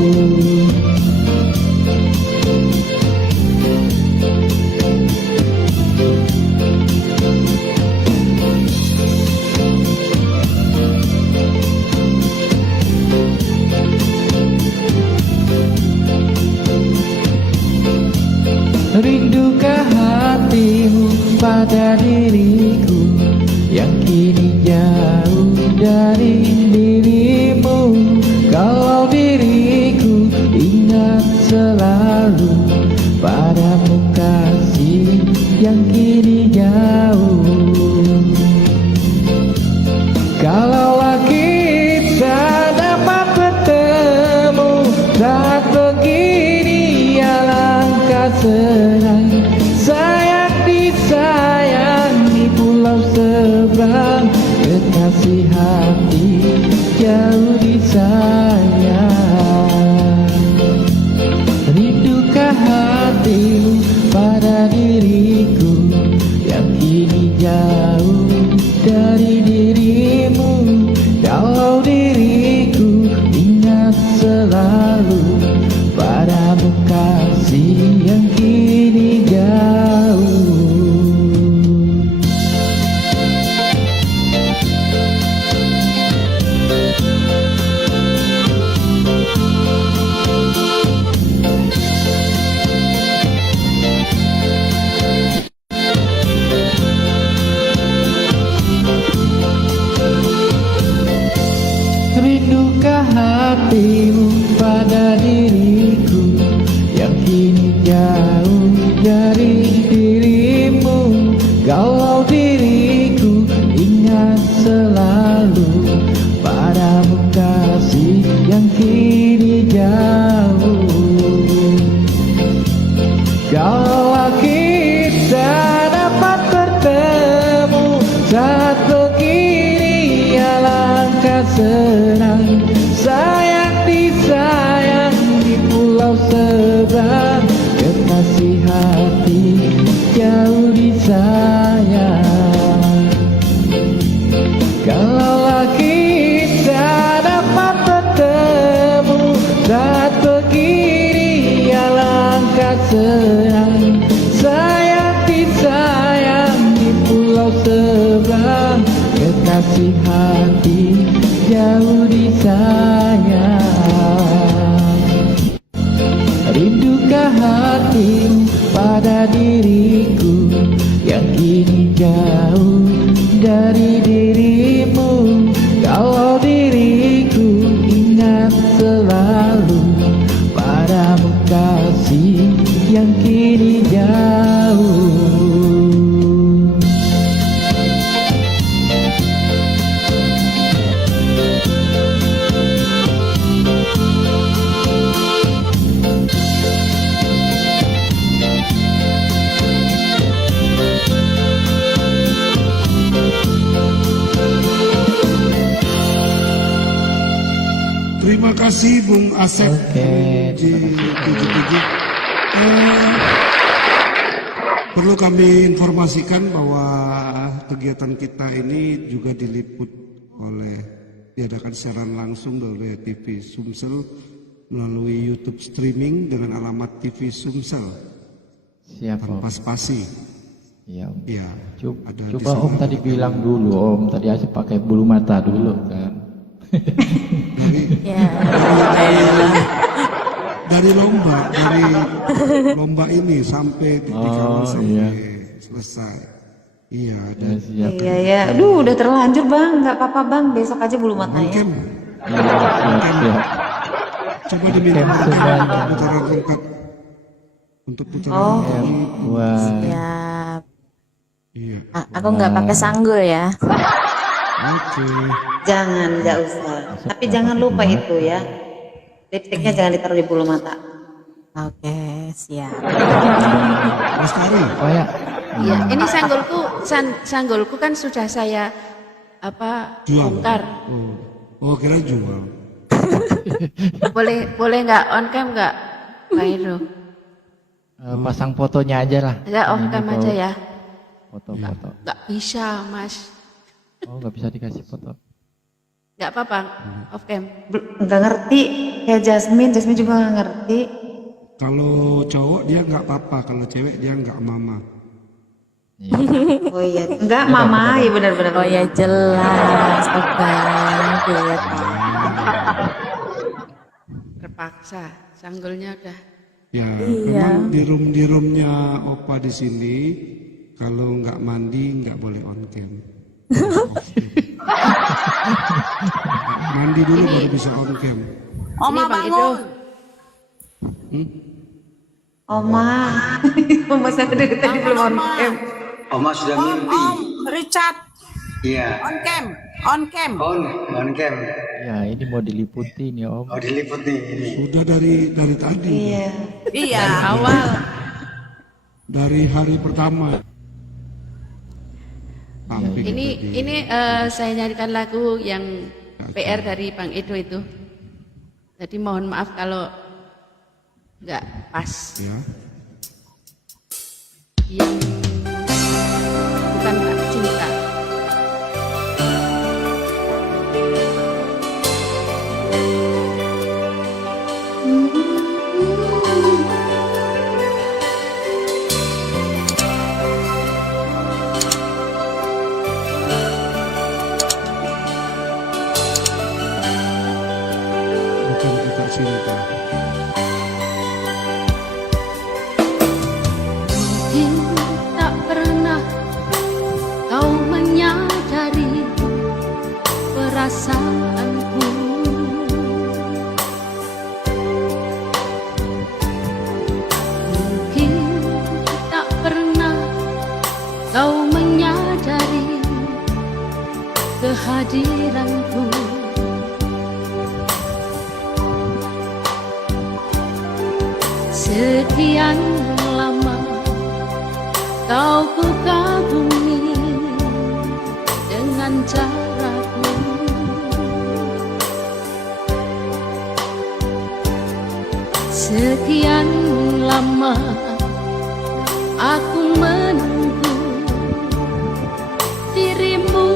Rindukah hatimu pada diriku yang kini jauh dari dirimu. Kalau diriku ingat selalu padamu kasih yang kini jauh. Kalaulah kita dapat bertemu saat begini, alangkah senang. Sayang disayang di pulau seberang, kekasih hati jauh disayang. Rindukah hatimu pada diriku yang kini jauh dari dirimu. Kalau diriku ingat selalu padamu kasih yang kini jauh. Rindukah hatimu pada diriku yang kini jauh dari dirimu. Kalau diriku ingat selalu padamu kasih yang kini jauh. Kalau kita dapat bertemu saat begini, alangkah senang. Sayang disayang di pulau seberang, kekasih hati jauh disayang. Kalaulah kita dapat bertemu saat begini, alangkah senang. Sayang disayang di pulau seberang, kekasih hati jauh disayang. Rindukah hatimu pada diriku yang kini jauh dari dirimu. Kalau diriku ingat selalu padamu kasih yang kini jauh. Terima kasih Bung Asep di 77. Perlu kami informasikan bahwa kegiatan kita ini juga diliput oleh, diadakan secara langsung oleh TV Sumsel melalui YouTube streaming dengan alamat TV Sumsel. Siap tanpa spasi. Iya Om. Iya. Coba Om tadi bilang dulu Om, tadi aja pakai bulu mata dulu kan. Dari lomba ini sampai titik awal sampai selesai. Iya, ada. Ya, siap. Iya ya, aduh udah terlanjur bang, nggak apa-apa bang, besok aja bulu matanya. Siap, siap. Coba diminta putaran keempat untuk putaran Oh. ini. Wah. Siap. Iya. Aku nggak pakai sanggul ya. Oke. Jangan, nggak usah. Tapi jangan lupa itu ya, lipstiknya jangan ditaruh di bulu mata. Oke, siap. Lestari. Oh ya. Iya, ini sanggulku kan sudah saya Jual. bongkar. Oh kira jual. Boleh nggak on cam nggak, Pak Heru? Pasang fotonya aja lah. Ya off cam aja ya. Foto-foto. Nggak bisa Mas. Oh, nggak bisa dikasih foto. Nggak apa-apa off cam. Nggak ngerti, kayak Jasmine juga nggak ngerti. Kalau cowok dia nggak papa, kalau cewek dia nggak mama. Oh iya, enggak mama, ya benar-benar. Oh ya jelas, Bang. Gitu. Terpaksa, sanggulnya udah. Ya, Iya. memang di roomnya Opa di sini kalau nggak mandi nggak boleh on cam. Mandi dulu baru bisa on cam. Oma bangun. Oma, Oma saya tadi belum on cam. Oma sudah mimpi. Richard, Iya. on cam. On cam. Ya, ini mau diliputi nih Om. Oh diliput nih ini. Sudah dari tadi. Iya. Iya. Awal. Dari hari pertama. Sampai Ini saya nyanyikan lagu yang PR dari Bang Edo itu. Jadi mohon maaf kalau nggak pas. ya. Yang bukan hak cinta. Bukan kita cinta. Mungkin tak pernah kau menyadari perasaanku. Mungkin tak pernah kau menyadari kehadiranku. Sekian lama kau ku kagumi dengan caraku. Sekian lama aku menunggu dirimu.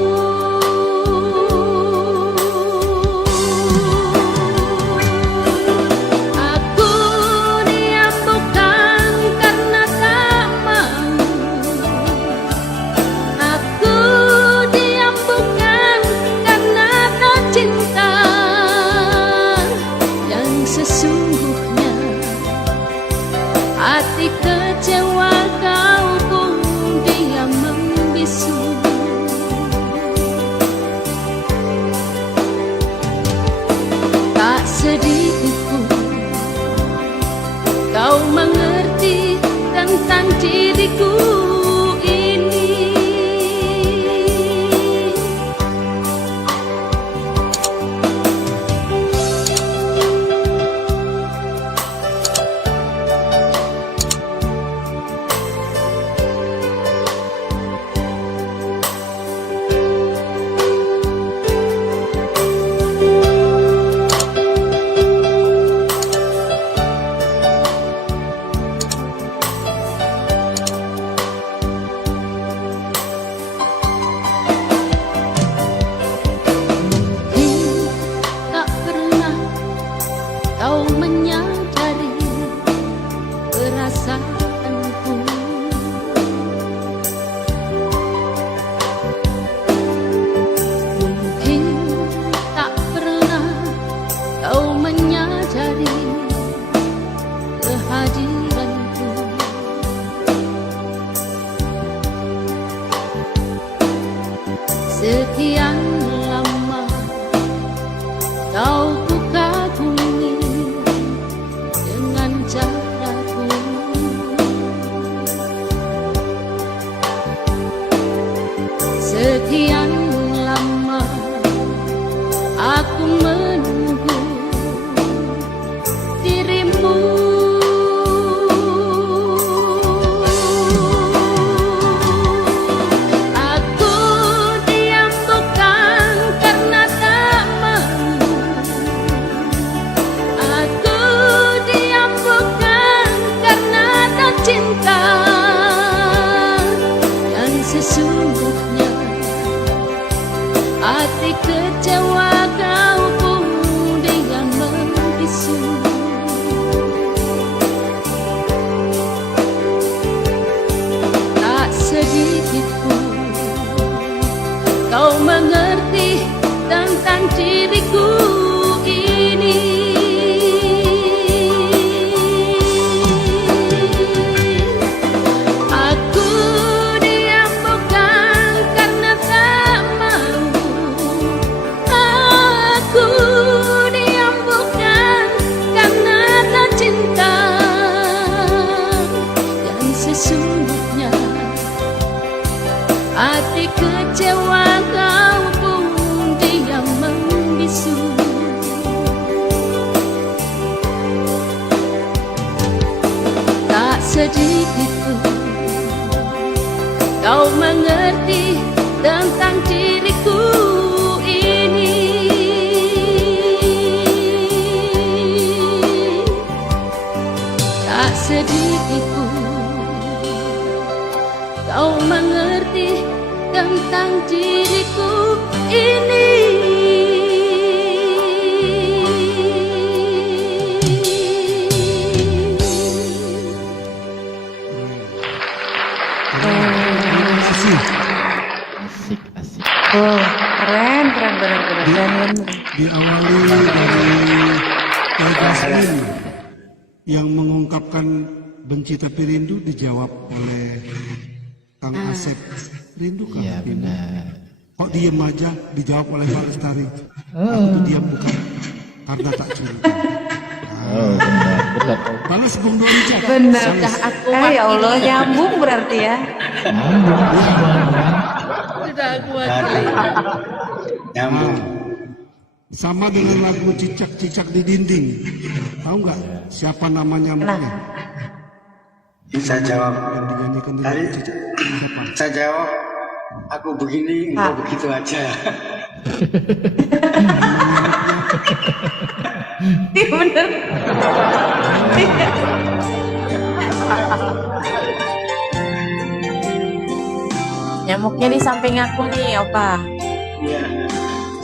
Aku diam bukan karena tak mau. Aku diam bukan karena tak cinta. Yang sesungguhnya hati kecewa kau pun diam membisu. Tak sedikit pun kau mengerti tentang diriku ini. Mungkin tak pernah kau menyadari perasaanku. Mungkin tak pernah kau menyadari kehadiranku. membisu. Tak sedikit pun kau mengerti tentang diriku ini. Aku diam bukan karena tak mau, aku diam bukan karena tak cinta, dan sesungguhnya hati kecewa kau pun diam membisu. Tak sedikit pun kau mengerti tentang diriku ini. Tak sedikit pun kau mengerti tentang diriku ini. Asik, asik. Oh, keren, benar. Diawali dari Jasmin yang mengungkapkan benci tapi rindu, dijawab oleh Kang Asep. Rindu kan? Iya benar. Kok diem aja? Dijawab oleh Pak Lestari. Aku tuh diam bukan karena tak cinta. Oh benar. Balas Bung Doni Cak. Benar. Balas. Ya Allah, nyambung berarti ya. Sudah aku wakili. Nyambung. Sama dengan lagu Cicak-Cicak di Dinding. Tahu nggak siapa namanya Mbaknya? Saya jawab. Yang dinyanyikan di Tadi lagu Cicak. Siapa? saya jawab, aku begini, engkau begitu aja. Iya bener. Nyamuknya di samping aku nih, Opa.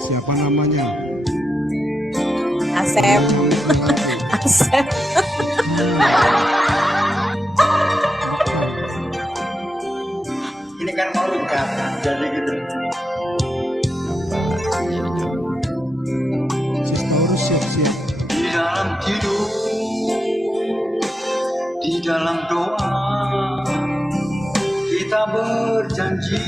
Siapa namanya? Asep. Asep. Ini kan mau lengkap, jadi gitu. Sistaurus siap-siap. Di dalam tidur, di dalam doa, kita berjanji.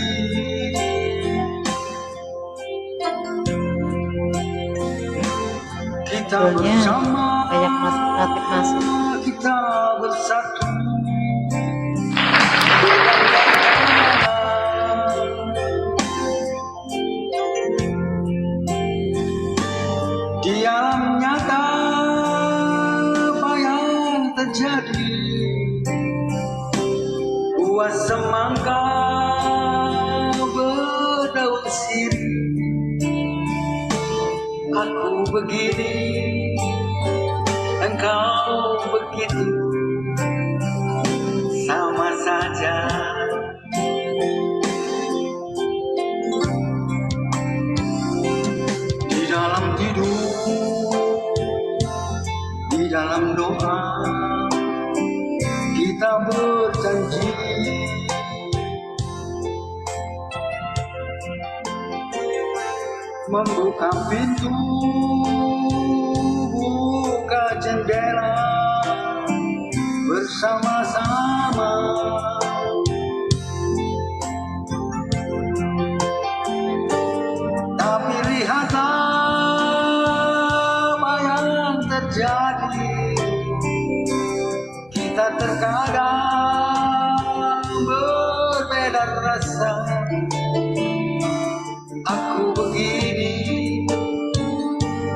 Kita bersama, banyak masuk. kita bersatu. Di alam nyata apa yang terjadi, buah semangka berdaun sirih. Aku begini, engkau begitu, sama saja. Di dalam tidur, di dalam doa, kita berjanji. Membuka pintu, buka jendela bersama-sama. Tapi lihatlah apa yang terjadi. Kita terkadang berbeda rasa. Aku begini,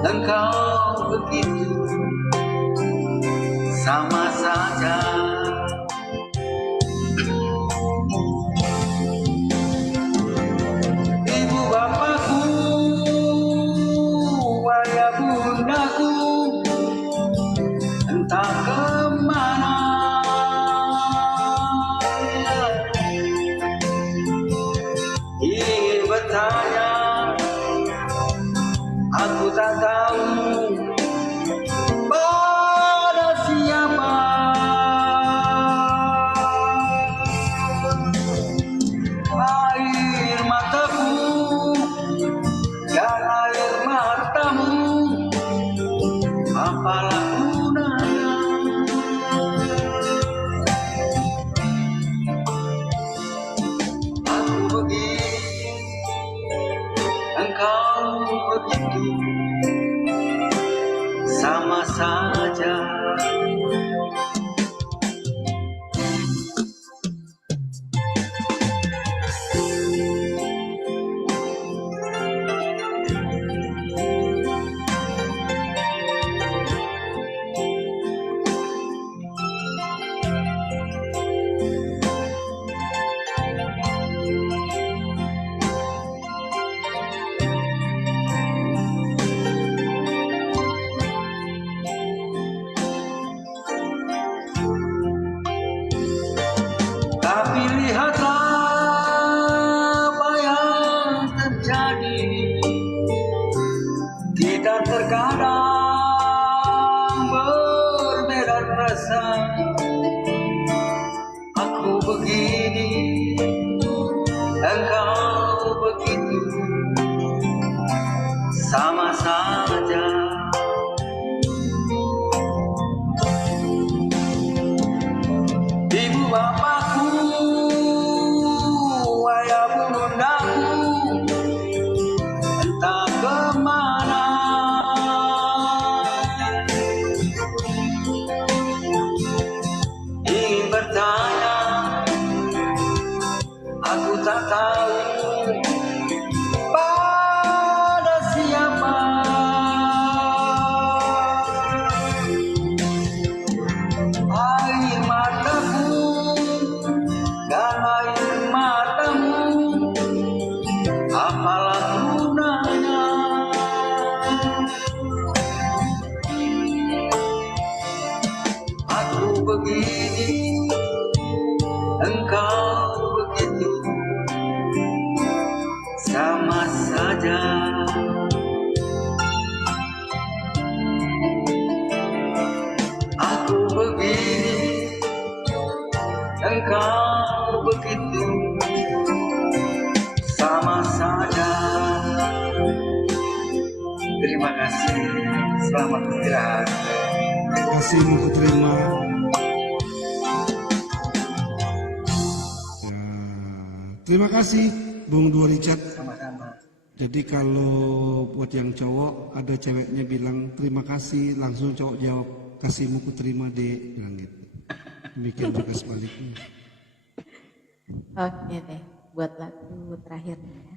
engkau begitu, sama saja. Ibu bapakku, ayah bundaku, entah kemana. Ingin bertanya, aku tak tahu. tak rasa aku begini, engkau begitu, sama saja. Ibu bapakku, ayah bundaku, entah kemana. Ingin bertanya, aku tak tahu pada siapa. Air mataku dan air matamu, apalah gunanya. Aku begini, engkau begitu, sama saja. Aku begini, engkau begitu, sama saja. Terima kasih, selamat istirahat. Terima kasih Ibu Terima. Terima kasih Bung Dua Richard. Sama-sama. Jadi kalau buat yang cowok ada ceweknya bilang terima kasih, langsung cowok jawab kasihmu ku terima deh, bilang gitu. Demikian juga sebaliknya. Oke deh, buat lagu terakhirnya ya.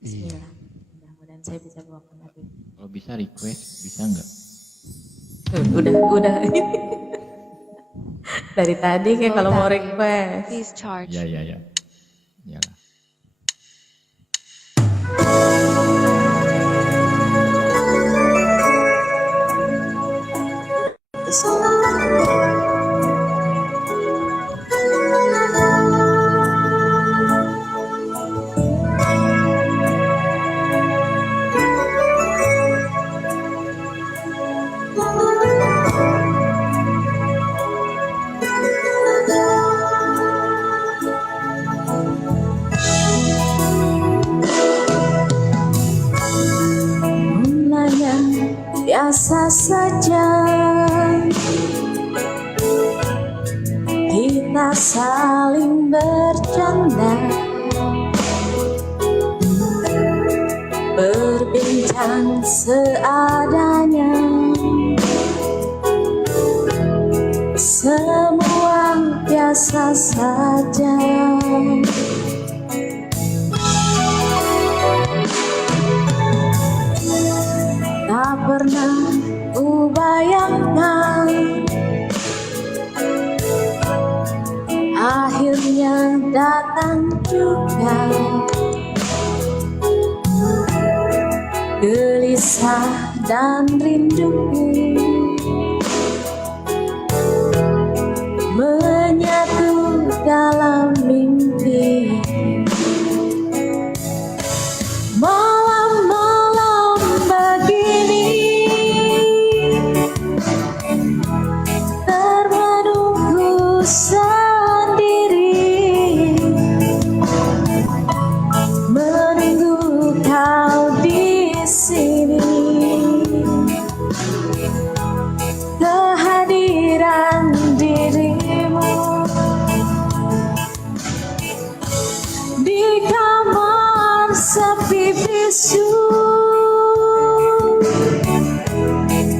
Bismillah. Mudah-mudahan saya bisa bawakan lagu. Kalau bisa request, bisa nggak? Udah. Dari tadi kayak kalau mau request. Please charge. Ya. Iyalah. Mulanya biasa saja, kita saling bercanda, berbincang seadanya, semua biasa saja. Tak pernah ku bayangkan akhirnya datang juga gelisah dan rinduku menyatu dalam mimpi. Malam-malam begini termenungku sendiri, menunggu kau di sini, kehadiran dirimu di kamar sepi bisu.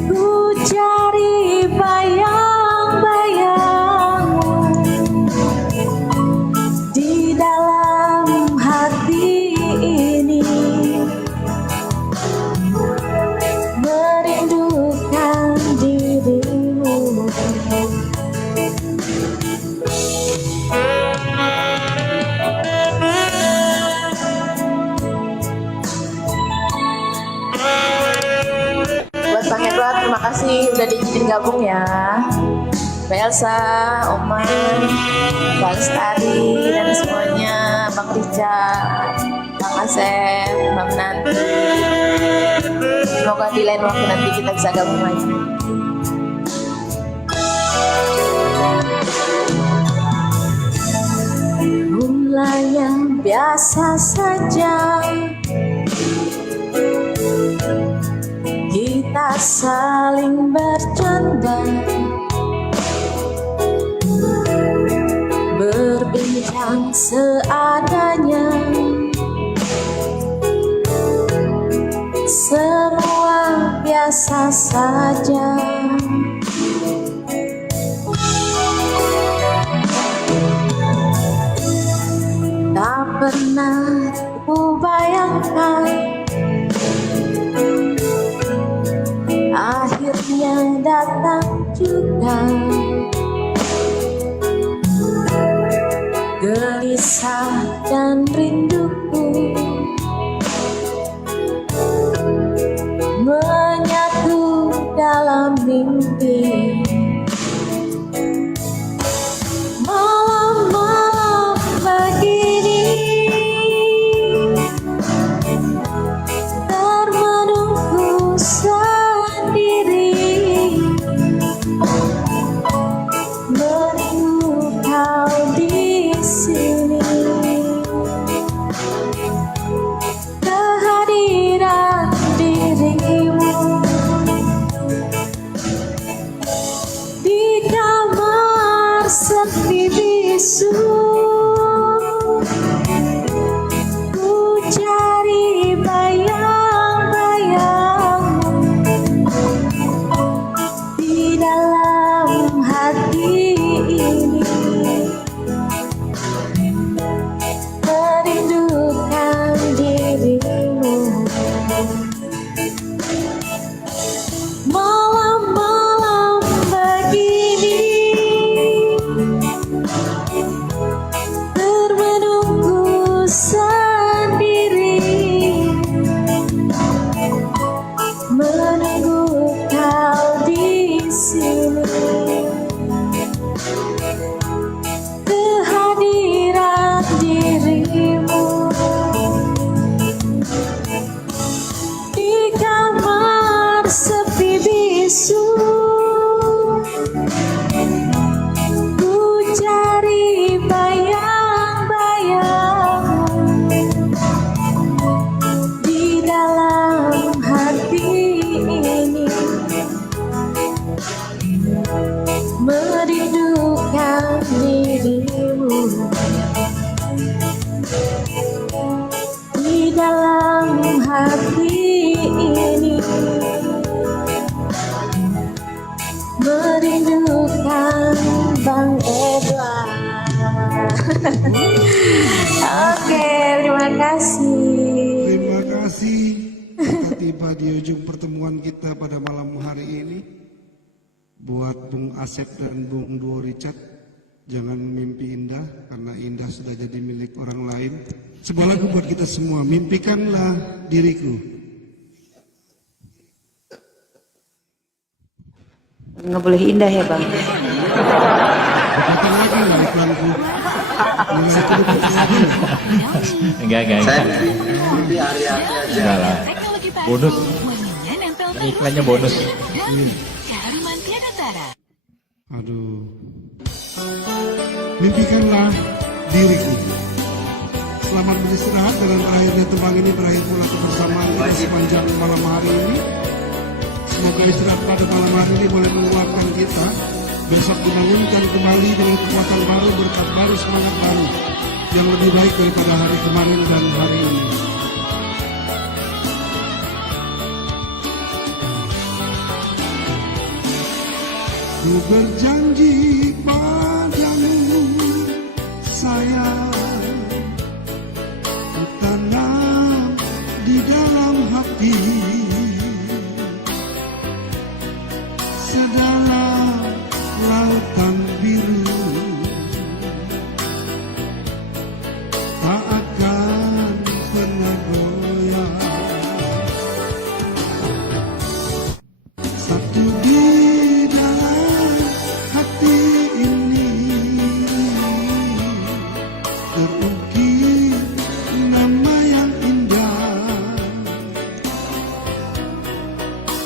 Ku cari bayang-bayangmu di dalam hati ini, merindukan dirimu. Buat Bang Edward, terima kasih udah diizinin gabung ya. Mbak Elsa, Oman, Mbak Lestari, dan semuanya, Bang Richard, Bang Asep, Bang Nanti. Semoga di lain waktu nanti kita bisa gabung lagi. saja kita saling bercanda, berbincang seadanya, semua biasa saja. Tak pernah ku bayangkan akhirnya datang juga gelisah dan rinduku menyatu dalam mimpi. Malam-malam begini termenungku sendiri, menunggu kau di sini. Kehadiran dirimu di kamar sepi bisu, ku cari bayang-bayangmu di dalam hati ini, merindukan dirimu. Malam-malam begini termenunggu sendiri, menunggu kau di sini. Kehadiran dirimu di kamar sepi bisu, ku cari bayang-bayangmu di dalam hati ini, merindukan dirimu di dalam hati ini, merindukan Bang Edward. Oke, terima kasih. Terima kasih. Kita tiba di ujung pertemuan kita pada malam hari ini. Buat Bung Asep dan Bung Duo Richard, jangan mimpi indah, karena indah sudah jadi milik orang lain. Sebuah lagu buat kita semua, mimpikanlah diriku. Nggak boleh indah ya Bang. Kata lagi lah iklanku. Enggak. Enggak lah. Bonus. Iklannya bonus. Aduh. Mimpikanlah diriku. Selamat beristirahat, dan terakhirnya tembang ini berakhir pula kebersamaan kita sepanjang malam hari ini. Semoga istirahat pada malam hari ini boleh menguatkan kita. Besok dibangunkan kembali dengan kekuatan baru, berkat baru, semangat baru yang lebih baik daripada hari kemarin dan hari ini. Ku berjanji padamu sayang, ku tanam di dalam hati sedalam lautan biru, tak akan pernah goyah. Satu di dalam hati ini terukir nama yang indah,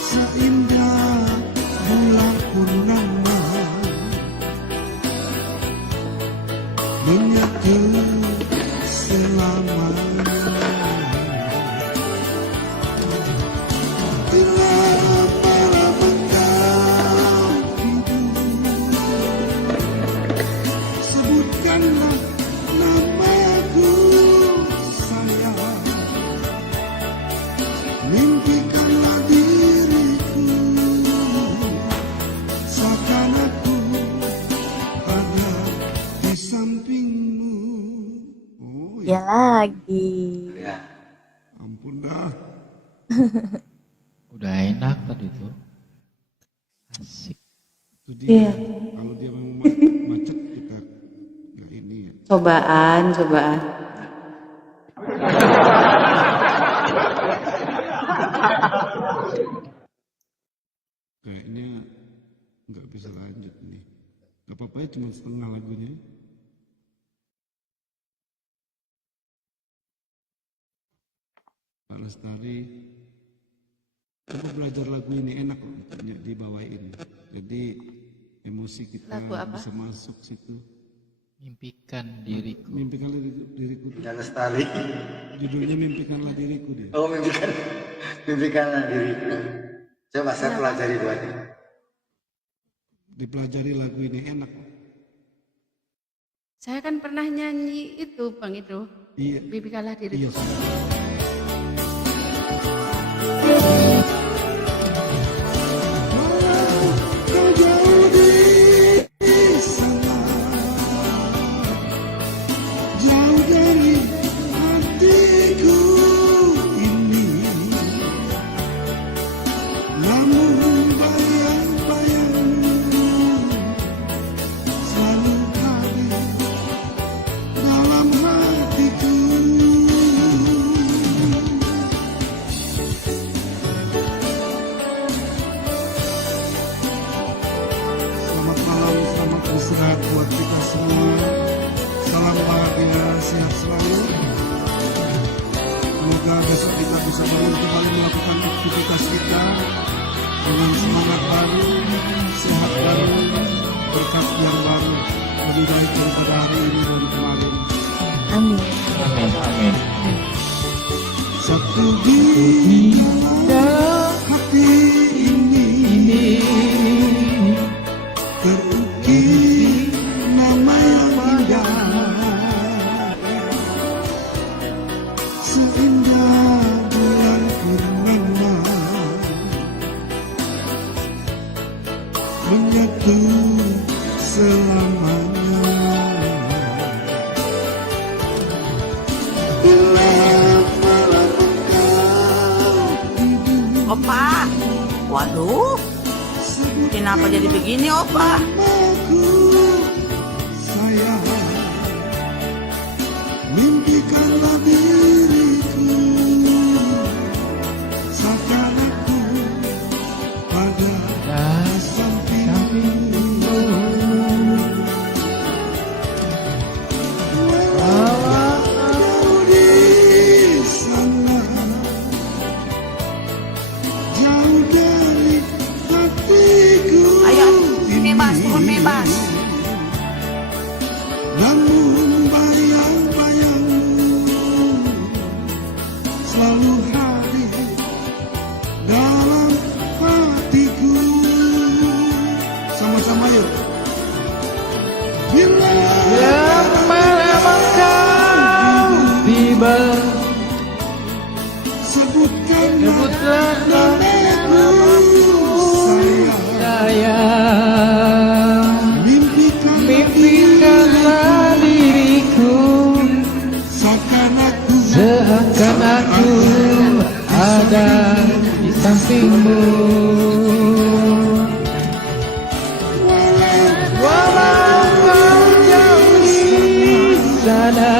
seindah bulan purnama, menyatu selamanya. Ya lagi. Ya. Ampun dah. Udah enak tadi tuh. Asik. Itu dia. Iya. Kalau dia memang macet kita nggak ini ya. Cobaan. Kayaknya nggak bisa lanjut nih. Gak apa-apa ya, cuma setengah lagunya. Pak Lestari, coba belajar lagu ini enak loh, dibawain. Jadi emosi kita Lagu apa? bisa masuk situ. Mimpikan diriku. Mimpikanlah diriku. Pak Lestari. Judulnya Mimpikanlah Diriku dia. Oh, mimpikanlah diriku. Coba saya pelajari buatnya. Dipelajari lagu ini enak. Saya kan pernah nyanyi itu Bang itu. Iya. Mimpikanlah diriku. Iya. Jauh dari hatiku ini, namun bayang-bayangmu selalu hadir dalam hatiku. Selamat malam, selamat beristirahat buat kita semua. Salam bahagia, sehat selalu. Semoga besok kita bisa kembali melakukan aktivitas kita dengan semangat baru, sehat baru, berkat yang baru, lebih baik daripada hari ini dan kemarin. Amin. Amin. Satu di dalam hati ini terukir nama yang indah, seindah bulan purnama, menyatu selamanya. Bila malam engkau tidur, Opa, waduh, kenapa jadi begini Opa? aku sayang, mimpikanlah diriku seakan aku pada sampingmu. Walau kau di sana, jauh dari hatiku. Ayo, bebas, turun bebas. Namun bayang-bayangmu selalu hadir dalam hatiku. Sama-sama yuk. Bila malam engkau tiba, sebutkanlah namaku sayang, mimpikanlah diriku seakan aku ada di sampingmu. Walau kau jauh di sana,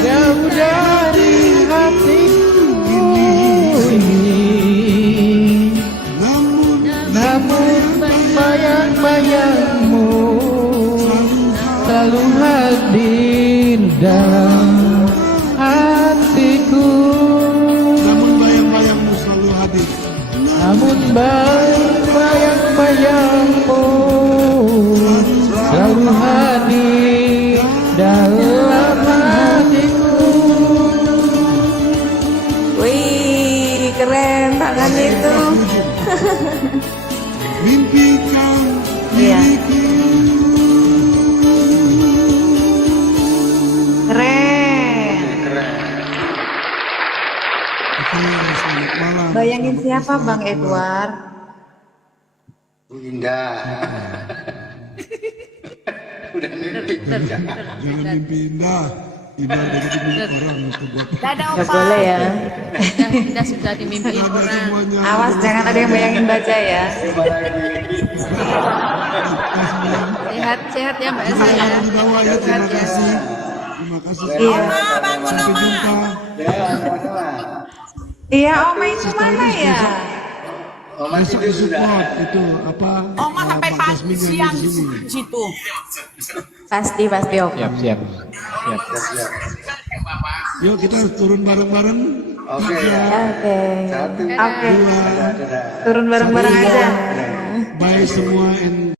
jauh dari hatiku ini, namun bayang-bayangmu selalu hadir dalam hatiku. Namun bayang-bayangmu selalu hadir. Namun bayang-bayangmu selalu hadir dalam hatiku. Wih, keren tangan itu. Mimpikan Iya. diriku. Keren. Selamat malam. Bayangin siapa Bang Edward? Bu Indah. Udah mimpi. Jangan mimpi indah. Indah udah jadi milik orang itu buat. Dadah Nggak Opa. boleh ya. Kita sudah dimimpiin orang. Awas jangan ada yang bayangin baca ya. Sehat ya Mbak Elsa ya. Di bawah ya, terima Sehat ya. kasih. Terima kasih. Iya. Sampai jumpa. Iya, Oma itu mana ya? Besok di support itu apa? Oma sampai Pak pagi Jasmine nyanyi siang di sini. situ. Pasti Om. Siap. Yuk kita turun bareng-bareng. Oke. Oke. Satu. Oke. Dua. Turun bareng-bareng aja. Bye semua and